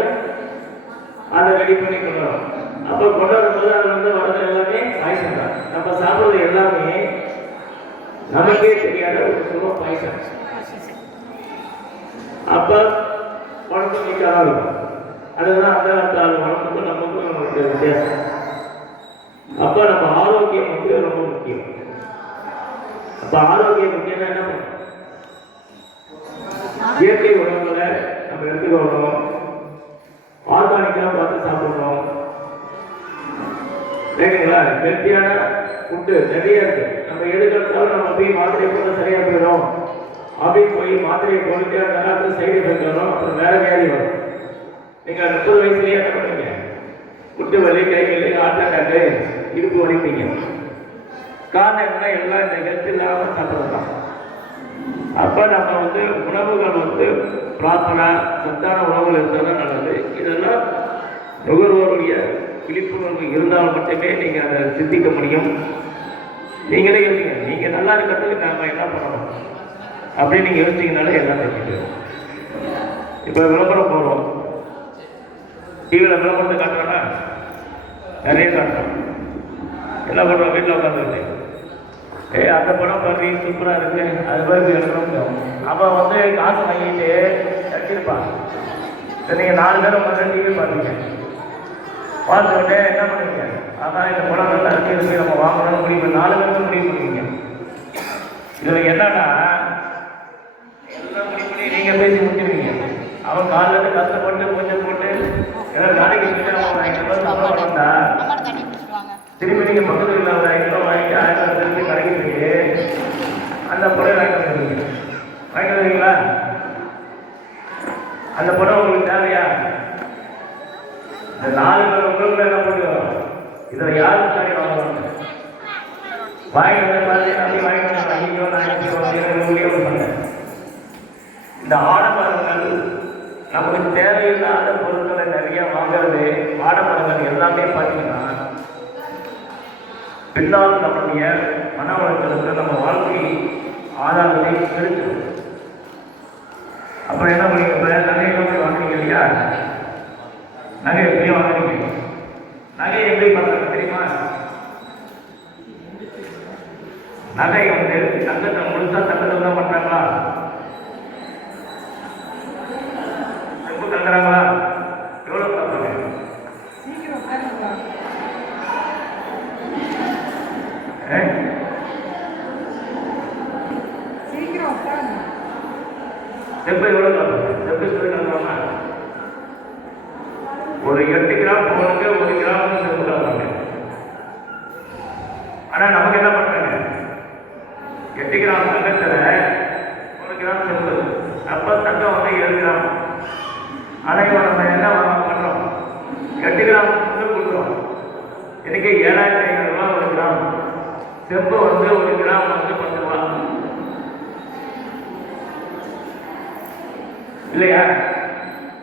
அதை ரெடி பண்ணி கொண்டு வரோம். அப்போ கொண்டு வரும்போது அது வந்து வரது எல்லாமே பாய்சன் தான். நம்ம சாப்பிட்றது எல்லாமே நமக்கே தெரியாத ஒரு சுலப பாய்சன். அப்போ உடம்பு நீக்காக இருக்கும். அதுதான் அந்த காலத்தால் உடம்புக்கும் நமக்கும் நம்மளுக்கு வித்தியாசம். அப்போ நம்ம ஆரோக்கியம் வந்து ரொம்ப முக்கியம். அப்போ ஆரோக்கியம் முக்கியம்னா என்ன பண்ணணும்? இயற்கை உணவுகளை நம்ம எடுத்துக்கணும், ஆர்கானிக்காக பார்த்து சாப்பிடணும். சரிங்களா? ஹெல்த்தியான ஃபுட்டு நிறைய இருக்கு. நம்ம எடுக்கிறதால நம்ம போய் மாத்திரையை போட்டு சரியா போயிடும் அப்படின்னு போய் மாத்திரையை போட்டுட்டு அந்த நேரத்தில் சைடு எஃபெக்ட் வரும், அப்புறம் வேற வியாதி வரும். நீங்க 30 வயசுலயே என்ன பண்ணுவீங்க? முட்டு வலி, கை வலி, ஹார்ட் அட்டாக்கு, இடுப்பு வலிப்பீங்க. காரணம் என்னன்னா எல்லாம் இந்த ஹெல்த் இல்லாமல் சாப்பிடலாம். அப்போ நம்ம வந்து உணவுகள் வந்து ப்ராப்பராக சத்தான உணவுகள் இருந்தால் தான் நல்லது. இதெல்லாம் நுகர்வோருடைய விழிப்புணர்வு இருந்தால் மட்டுமே நீங்கள் அதை சிந்திக்க முடியும். நீங்களே யோசிங்க, நீங்கள் நல்லா இருக்கிறதுக்கு நாம் என்ன பண்ணணும் அப்படின்னு நீங்கள் யோசிச்சிங்கனாலே எல்லாம் தெரிஞ்சுக்கலாம். இப்போ விளம்பரம் போகிறோம், டிவியில் விளம்பரத்தை காட்டுறோன்னா நிறைய காட்டுறோம். என்ன பண்ணுறோம்? வீட்டில் உட்காந்துருக்கு, அந்த படம் பாரு சூப்பராக இருக்கு, அது மாதிரி எடுக்கணும். அவன் வந்து காசு வாங்கிட்டு எடுத்திருப்பான். நீங்கள் 4 பேர் உட்காந்து டிவி பார்ப்பீங்க. பார்த்து உடனே என்ன பண்ணுவீங்க? அதான் இந்த படம் நல்லா இருக்கு, நம்ம வாங்கணும்னு முடிவு 4 பேருக்கு முடிவு பண்ணுவீங்க. இதில் என்னன்னா எல்லாம் முடிவு பண்ணி நீங்கள் பேசி முடிச்சிருவீங்க. அவன் காலில் கஷ்டப்பட்டு கொஞ்சம் போட்டு எல்லாம் நாளைக்கு வந்தா திரும்பி நீங்கள் பக்கத்தில் உள்ள ஒரு 500 வாங்கி 1000 திரும்பி கிடைக்கிறீங்க. அந்த படம் வாங்கிட்டு வந்துருவீங்க. வாங்கிட்டு வருவீங்களா? அந்த படம் உங்களுக்கு தேவையா? இந்த 4 பேர் உங்களுக்கு என்ன பண்ணுவோம்? இதில் யாரும் தாண்டி வாங்குவாங்க. வாங்கிட்டு வந்து பார்த்து அப்படி வாங்கிட்டு வந்து ஐயோ நான் பண்ணேன். இந்த ஆடம்பரங்கள் நமக்கு தேவையில்லாத பொருட்களை நிறைய வாங்குறது, ஆடம்பரங்கள் எல்லாமே பார்த்தீங்கன்னா பின்னால் நம்முடைய மன வளர்ச்சிக்கு நம்ம வாழ்க்கை ஆதாரத்தை செலுத்தும். அப்புறம் என்ன பண்ணீங்க? நகை எப்படி வாங்குறீங்க இல்லையா? நகை எப்படி வாங்குறீங்க? நகை எப்படி பண்ணுறாங்க தெரியுமா? நகை வந்து தங்கத்தை முழுசா தங்கத்தை தான் பண்றாங்களா? செம்பு தங்குறாங்களா? எவ்வளவு தங்குறாங்க? செம்பு எவ்வளவு தங்குறாங்க? செம்பு சொல்லி தங்குறாங்க. ஒரு 8 கிராம் போனுக்கு 1 கிராம் செம்பு தங்குறாங்க. ஆனா நமக்கு என்ன பண்றாங்க? 8 கிராம் தங்கத்துல 1 கிராம் செம்பு, அப்ப தங்கம் வந்து 7 கிராம். ஆனா இப்போ நம்ம என்ன பண்றோம்? 8 கிராம் செம்பு கொடுக்குறோம். எனக்கு 7500 ரூபா 1 கிராம். செம்பு வந்து 1 கிராம் வந்து 10 ரூபா இல்லையா?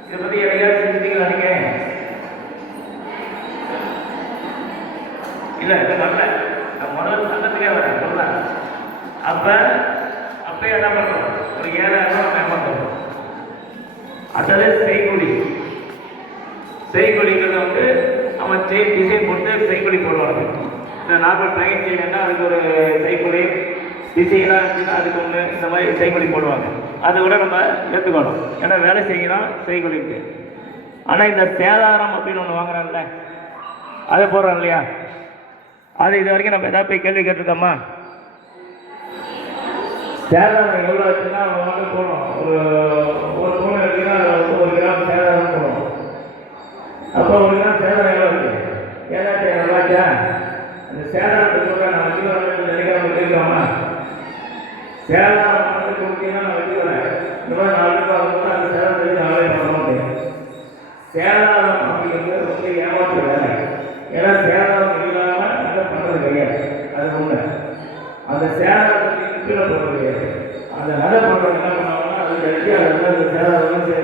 இதை பத்தி என்னையாவது சிந்திச்சிங்களா நீங்க? இல்ல இதை வரல, நான் முதல்ல தங்கத்துக்கே வரேன் சொல்ல. அப்ப என்ன பண்றோம்? ஒரு 7000 ரூபாய் ஏமாத்தோம். அதாவது செய்கூலிங்கிறது வந்து அவன் டிசைன் போட்டு செய்கூலி போடுவாங்க. இந்த நார்மல் பிளைன் செய்யணும்னா அதுக்கு ஒரு செய்கூலி, டிசைனாக இருந்துச்சுன்னா அதுக்கு ஒன்று, இந்த மாதிரி செய்கூலி போடுவாங்க. அதை விட நம்ம ஏற்றுக்கணும், ஏன்னா வேலை செய்யணும் செய்கூலிக்கு. ஆனால் இந்த சேதாரம் அப்படின்னு ஒன்று வாங்குறாங்கல்ல, அதை போடுறோம் இல்லையா? அது இது வரைக்கும் நம்ம எதாவது போய் கேள்வி கேட்டிருக்கோமா? சேதாரம் எவ்வளோ ஆச்சுன்னா அவங்க வந்து போடணும். ஒரு பொண்ணு எடுத்தீங்கன்னா அதில் வந்து 1 கிராம் சேதாரம் போடணும். அப்போ 1 கிராம் சேதாரம் எவ்வளோ இருக்குது?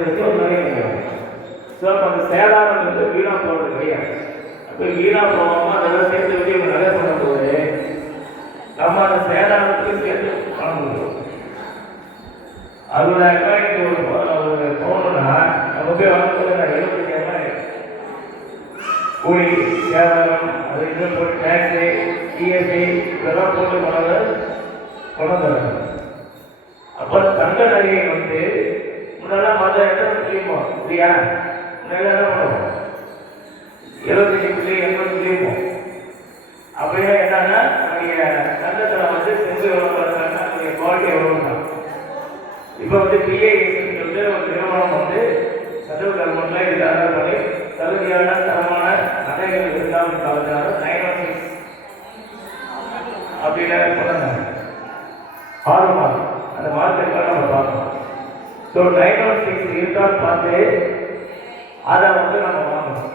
வச்சு ஒரு நகை கிடையாது. ஸோ அப்போ அந்த சேதாரம் வந்து வீணாக போகிறது கிடையாது. அப்போ வீணாக போகாமல் அதெல்லாம் சேர்த்து வச்சு ஒரு நகை பண்ணும்போது நம்ம அந்த சேதாரத்துக்கு சேர்த்து பணம் கொடுக்குறோம். 60,000 ரூபாய்க்கு ஒரு போகணும்னா நம்ம போய் வாங்கும்போது 75,000 கூலி சேதாரம் அது இன்னும் போட்டு டேக்ஸு ஜிஎஸ்டி இதெல்லாம் போட்டு பணம் தராங்க. அப்போ தங்க நகையை வந்து முன்னெல்லாம் மத எத்தனை தெரியுமோ இல்லையா? முன்னாடி என்ன பண்ணுவோம் 75 80 தெரியுமோ. அப்படின்னா என்னன்னா நம்முடைய தங்கத்தில் வந்து செஞ்சு எவ்வளோ இருக்காங்க, நம்முடைய குவாலிட்டி எவ்வளோ தான். இப்போ வந்து பிஏஎஸ்ன்னு சொல்லிட்டு ஒரு நிறுவனம் வந்து சென்ட்ரல் கவர்மெண்ட்ல இல்லாத பண்ணி தகுதியான தரமான நகைகள் இருந்தாலும் 916 அப்படின்னு பண்ணாங்க. 6 மாதம் அந்த மாதத்துக்கு நம்ம பார்க்கணும். ஸோ 916 இருக்கான்னு பார்த்து அதை வந்து நம்ம வாங்கணும்.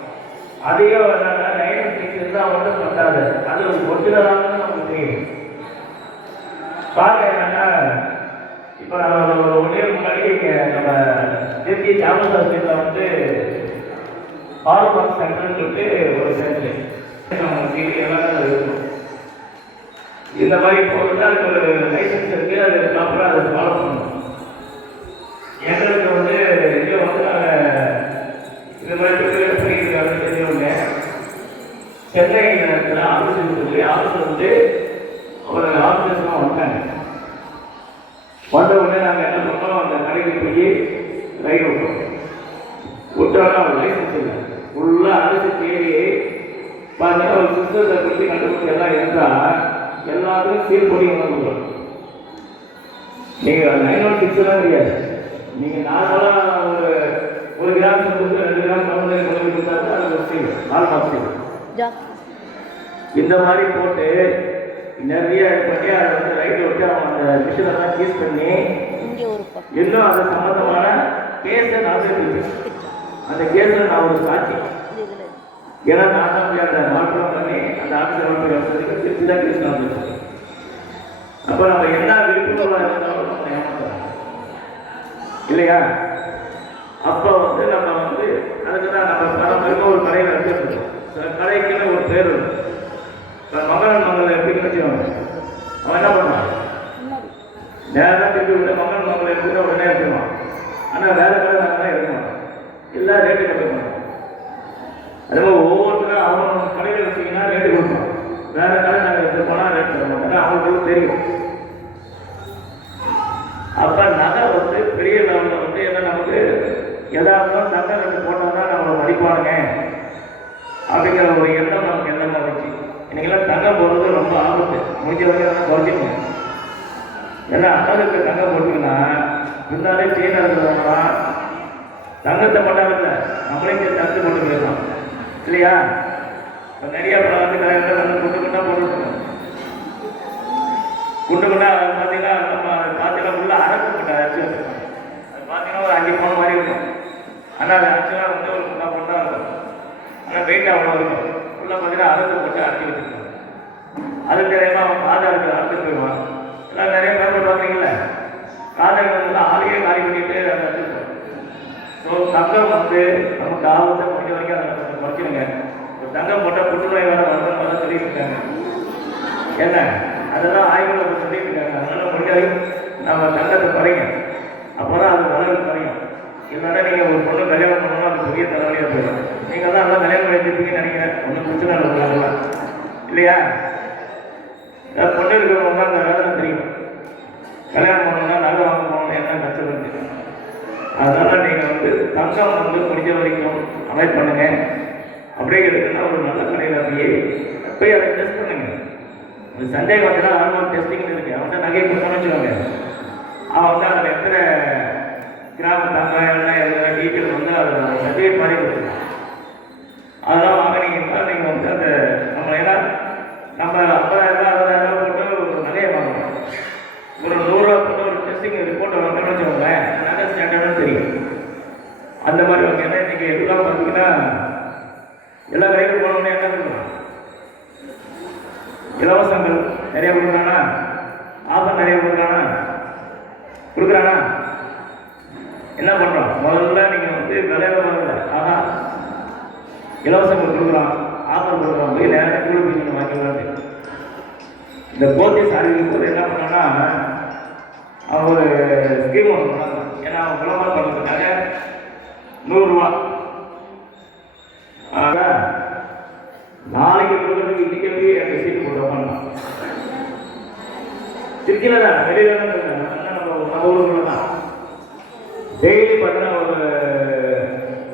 அதையும் என்னன்னா 916 இருந்தால் மட்டும் பத்தாது, அது ஒரிஜினலாக நமக்கு தெரியும். பார்க்க என்னன்னா இப்போ நம்ம ஒரு 1 இயர் முன்னாடி இங்கே நம்ம திருச்சி சாமஸ் ஹாஸ்பிட்டலில் வந்து ஹார்மோன் சென்டர்னு சொல்லிட்டு ஒரு சென்டர் எல்லாம் இருக்கும். இந்த மாதிரி போகிறது அதுக்கு ஒரு லைசன்ஸ் இருக்குது, அது ப்ராப்பராக அதை ஃபாலோ பண்ணணும். எங்களுக்கு வந்து இங்கே வந்து நாங்கள் இந்த மாதிரி அப்படின்னு தெரிஞ்சவங்க சென்னையில் இருக்கிற ஆஃபீஸுக்கு சொல்லி ஆஃபீஸில் வந்து ஒரு ஆஃபீஸர்லாம் வந்தாங்க. வந்த உடனே நாங்கள் என்ன பண்ணோம், அந்த கடைக்கு போய் ரைடு விட்டோம். விட்டோன்னா அவர் லைசன்ஸ் இல்லை, ஃபுல்லாக அடிச்சு தேடி பார்த்தீங்கன்னா ஒரு சிஸ்டத்தை பற்றி கண்டுபிடிச்சி எல்லாம் இருந்தால் எல்லாத்துக்கும் சீல் போட்டி வந்துடுவோம். நீங்கள் 916 கிடையாது. நீங்கள் நார்மலாக ஒரு கிராம் கொடுத்து 2 கிராம் கொண்டு கொடுத்தா தான் அது ஒரு சீல் நார்மல் சீல். இந்த மாதிரி போட்டு நிறைய பண்ணி அதை வந்து ரைட்டு விட்டு அவங்க அந்த மிஷினெல்லாம் சீஸ் பண்ணி இன்னும் அது சம்மந்தமான கேஸை நடந்துருக்கு. அந்த கேஸில் நான் ஒரு சாட்சி. ஏன்னா நான் தான் போய் அந்த மாற்றம் பண்ணி அந்த ஆஃபீஸர் திருச்சி தான் கேஸ் நடந்துருக்கு. அப்போ நம்ம என்ன விழிப்புணர்வாக இருந்தாலும் நம்ம ஏமாற்றலாம் இல்லையா? அப்போ வந்து நம்ம வந்து அதுக்கு தான் நம்ம பணம் ஒரு கடையில் எடுத்துருக்கோம். சில கடைக்குன்னு ஒரு பேர் இருக்கும். மகன் மங்களை எப்படி கிடைச்சிடுவாங்க, அவன் என்ன பண்ணுவான், நேரம் திருப்பி விட மகன் மங்களை எடுத்துட்டு உடனே எடுத்துருவான். ஆனால் வேற கடை நாங்கள் எடுக்க மாட்டோம், எல்லாம் ரேட்டு கட்ட மாட்டோம். அதே மாதிரி ஒவ்வொருத்தரும் அவன் கடையில் வச்சிங்கன்னா ரேட்டு கொடுப்போம், வேற கடை நாங்கள் எடுத்து போனால் ரேட் தர மாட்டோம், அவங்களுக்கு தெரியும். அப்போ நகை வந்து பெரிய லெவலில் வந்து என்ன நமக்கு எதாவது தங்க ரெண்டு போட்டால் தான் நம்மளை மதிப்பானுங்க அப்படிங்கிற ஒரு எண்ணம் நமக்கு எண்ணமாக வச்சு இன்னைக்கெல்லாம் தங்கம் போடுறது ரொம்ப ஆபத்து. முடிஞ்ச வரைக்கும் குறைச்சிக்கங்க. ஏன்னா அண்ணனுக்கு தங்கம் போட்டுங்கன்னா முன்னாலே செயினாக இருக்கிறவங்களா தங்கத்தை மட்டும் இல்லை நம்மளே தங்கு போட்டு போயிடலாம் இல்லையா? இப்போ நிறைய படம் வந்து கல்யாணத்தில் வந்து குண்டு குண்டா போட்டுருக்கோம். குண்டு குண்டா பார்த்தீங்கன்னா நம்ம பார்த்தீங்கன்னா உள்ள அரக்கு போட்டு அரைச்சி வச்சுருக்கோம். அது பார்த்தீங்கன்னா ஒரு 5 பவுன் மாதிரி இருக்கும். ஆனால் அது ஆக்சுவலாக வந்து ஒரு குண்டா பொண்ணாக இருக்கும். ஆனால் வெயிட் அவ்வளோ இருக்கும். உள்ள பார்த்தீங்கன்னா அரக்கு போட்டு அரைச்சி வச்சுருக்கோம். அது தெரியாமல் அவன் காதாருக்கு அறுத்து போயிடுவான். எல்லாம் நிறைய பேர் பார்த்தீங்களா காதாருக்கு வந்து ஆளையே காலி பண்ணிட்டு அதை அறுத்துருக்கோம். ஸோ தங்கம் வந்து நமக்கு ஆபத்தை முடிஞ்ச வரைக்கும் அதை கொஞ்சம் குறைச்சிடுங்க. ஒரு தங்கம் போட்டால் புற்றுநோய் வர வரலாம் சொல்லிட்டு இருக்காங்க. என்ன அதெல்லாம் ஆய்வுகள் சொல்லிட்டு இருக்காங்க. அதனால முடிஞ்ச வரைக்கும் நம்ம தங்கத்தை குறைங்க. அப்போ தான் அது வளர்வு குறையும். இல்லைன்னா நீங்கள் ஒரு பொண்ணு கல்யாணம் பண்ணணும், அது பெரிய தலைவலியாக போயிடும். நீங்கள் தான் நல்லா கல்யாணம் பண்ணிருப்பீங்கன்னு நினைக்கிறேன். ஒன்றும் பிரச்சனை இல்லை இல்லையா? பொண்ணு இருக்கிறவங்க தான் அந்த வேதனை தெரியும். கல்யாணம் பண்ணணும்னா நகை வாங்க போகணும்னு என்ன கஷ்டம் இருக்கு. அதனால நீங்கள் வந்து தங்கம் வந்து முடிஞ்ச வரைக்கும் அவாய்ட் பண்ணுங்க. அப்படியே இருக்குன்னா ஒரு நல்ல கடையில் போய் அதை டெஸ்ட் பண்ணுங்க. ஒரு சந்தேகம் வந்துன்னா ஹார்மோன் டெஸ்டிங்னு இருக்கு. அவன் நகையை கொடுத்தோன்னு வச்சுக்கோங்க. அவன் வந்து அதில் எத்தனை கிராம தங்கம் எல்லாம் எவ்வளோ டீட்டெயில் வந்து அதை சர்டிஃபிகேட் மாதிரி கொடுத்துருக்கான். அதெல்லாம் வாங்கினீங்கன்னா நீங்கள் வந்து அந்த நம்ம ஏன்னா நம்ம 50,000 60,000 போட்டு ஒரு நகையை வாங்கணும். ஒரு 100 ரூபா போட்டு ஒரு டெஸ்டிங் ரிப்போர்ட்டை வாங்கணும்னு வச்சுக்கோங்களேன், நல்ல ஸ்டாண்டர்டாக தெரியும். அந்த மாதிரி வாங்க. ஏன்னா இன்றைக்கி எல்லாம் பார்த்தீங்கன்னா எல்லா கடைக்கும் போனோம்னா என்ன கொடுக்கணும், இலவசங்கள் நிறைய கொடுக்குறானா, ஆஃபர் நிறைய கொடுக்குறானா, என்ன பண்ணுறான்? பண்ணுறோம், முதல்ல நீங்கள் வந்து விளையாட வாங்க, ஆனால் இலவசம் கொடுக்குறோம், ஆஃபர் கொடுக்குறோம், போய் நேரம் கூலி நீங்கள் வாங்கிக்கலான்னு. இந்த போலீஸ் அறிவிக்கும் போது என்ன பண்ணோன்னா அவங்க ஒரு ஸ்கீம் ஒன்று பண்ணாங்க. ஏன்னா அவங்க விளம்பரம் பண்ணுறதுக்காக 100 ரூபா நாளைக்கு கொடுக்குறதுக்கு இன்றைக்கி போய் அந்த சீட்டு போட்டு பண்ணலாம். திருச்சியில் தான், வெளியில் தான் நம்ம ஊருக்குள்ள தான் டெய்லி பார்த்தீங்கன்னா ஒரு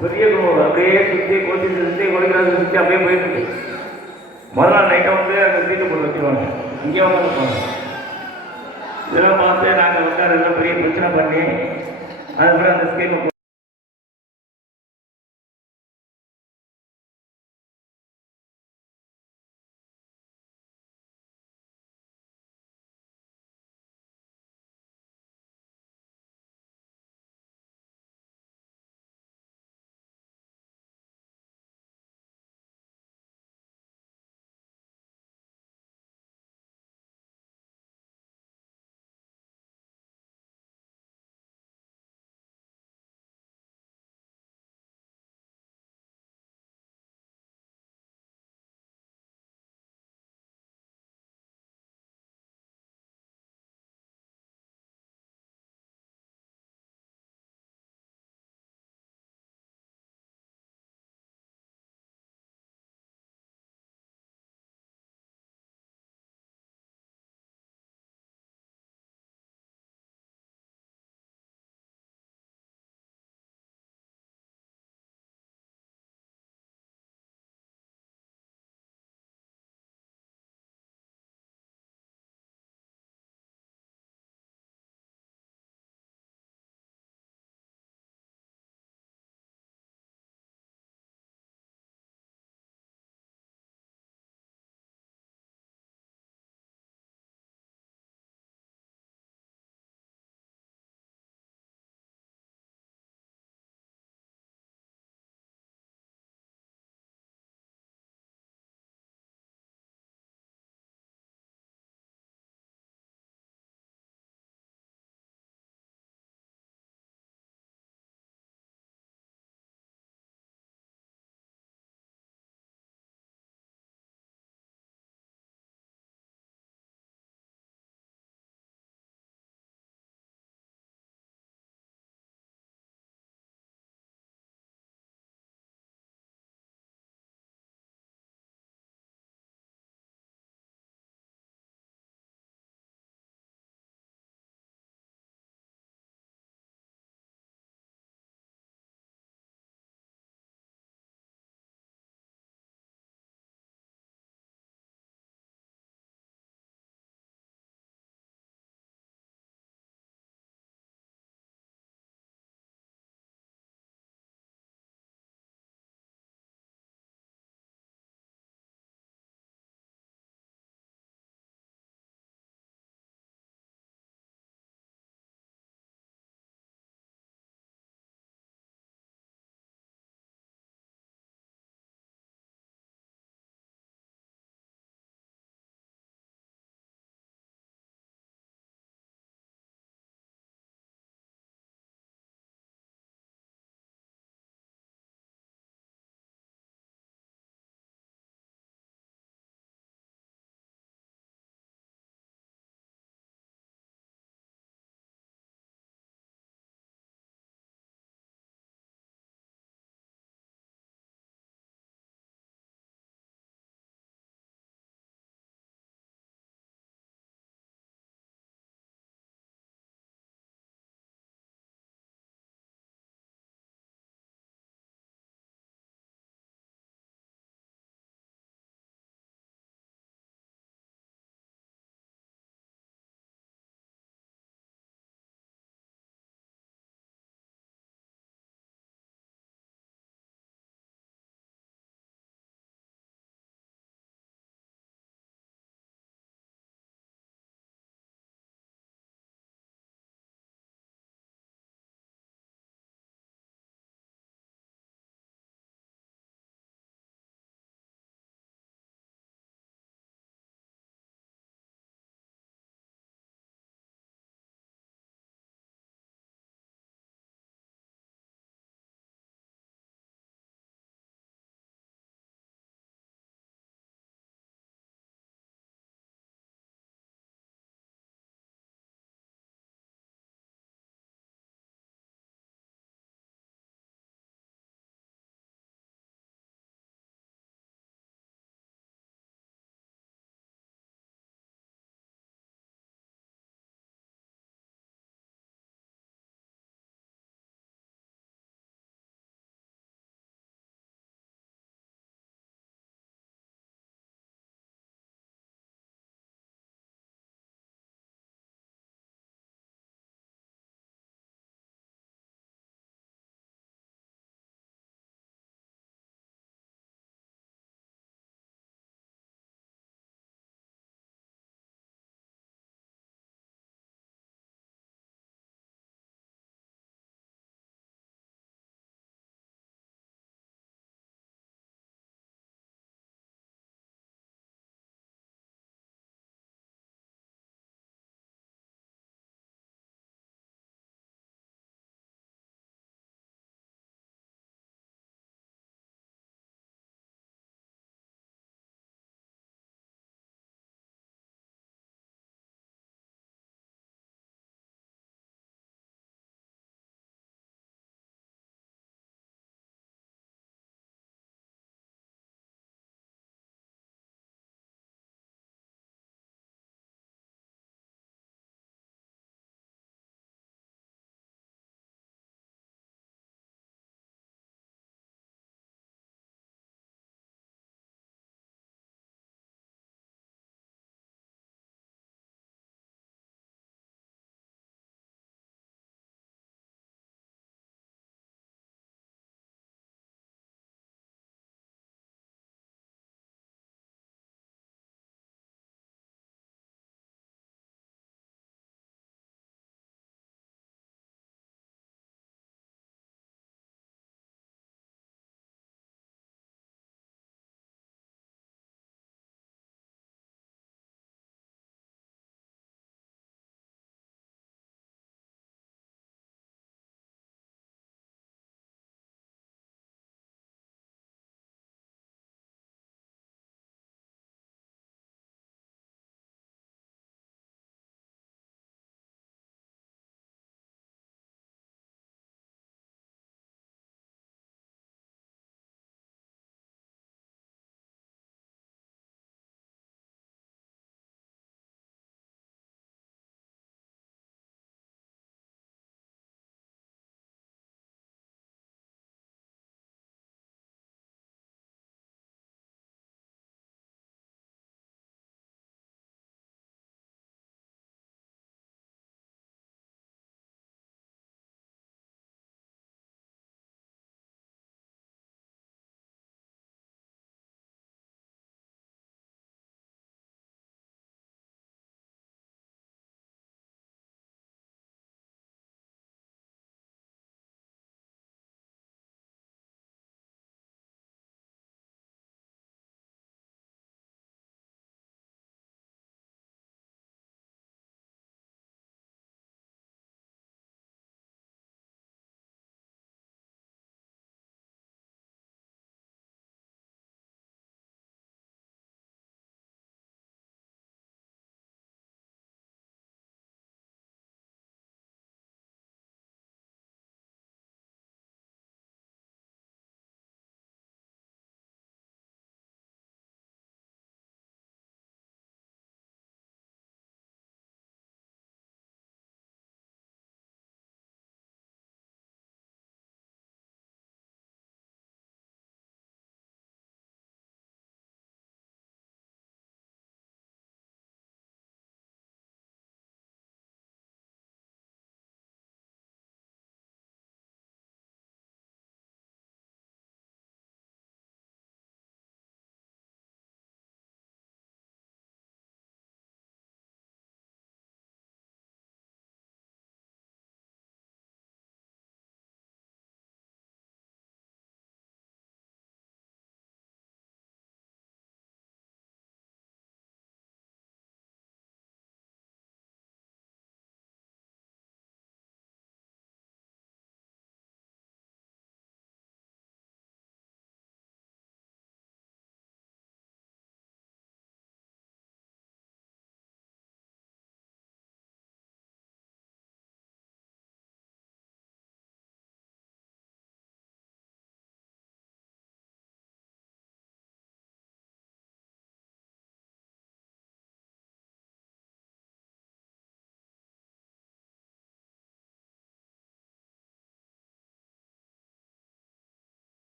பெரிய குழு அப்படியே சுற்றி சுற்றி கொடுக்குறது சுற்றி அப்படியே போயிட்டு இருக்கு. முதல் நாள் நைட்டை வந்து அந்த சீட்டு போட்டு வச்சுருவாங்க, இங்கே வந்து இருப்பாங்க. இதெல்லாம் பார்த்து நாங்கள் வந்து அதெல்லாம் பெரிய பிரச்சனை பண்ணி அதுக்கப்புறம் அந்த ஸ்கீமை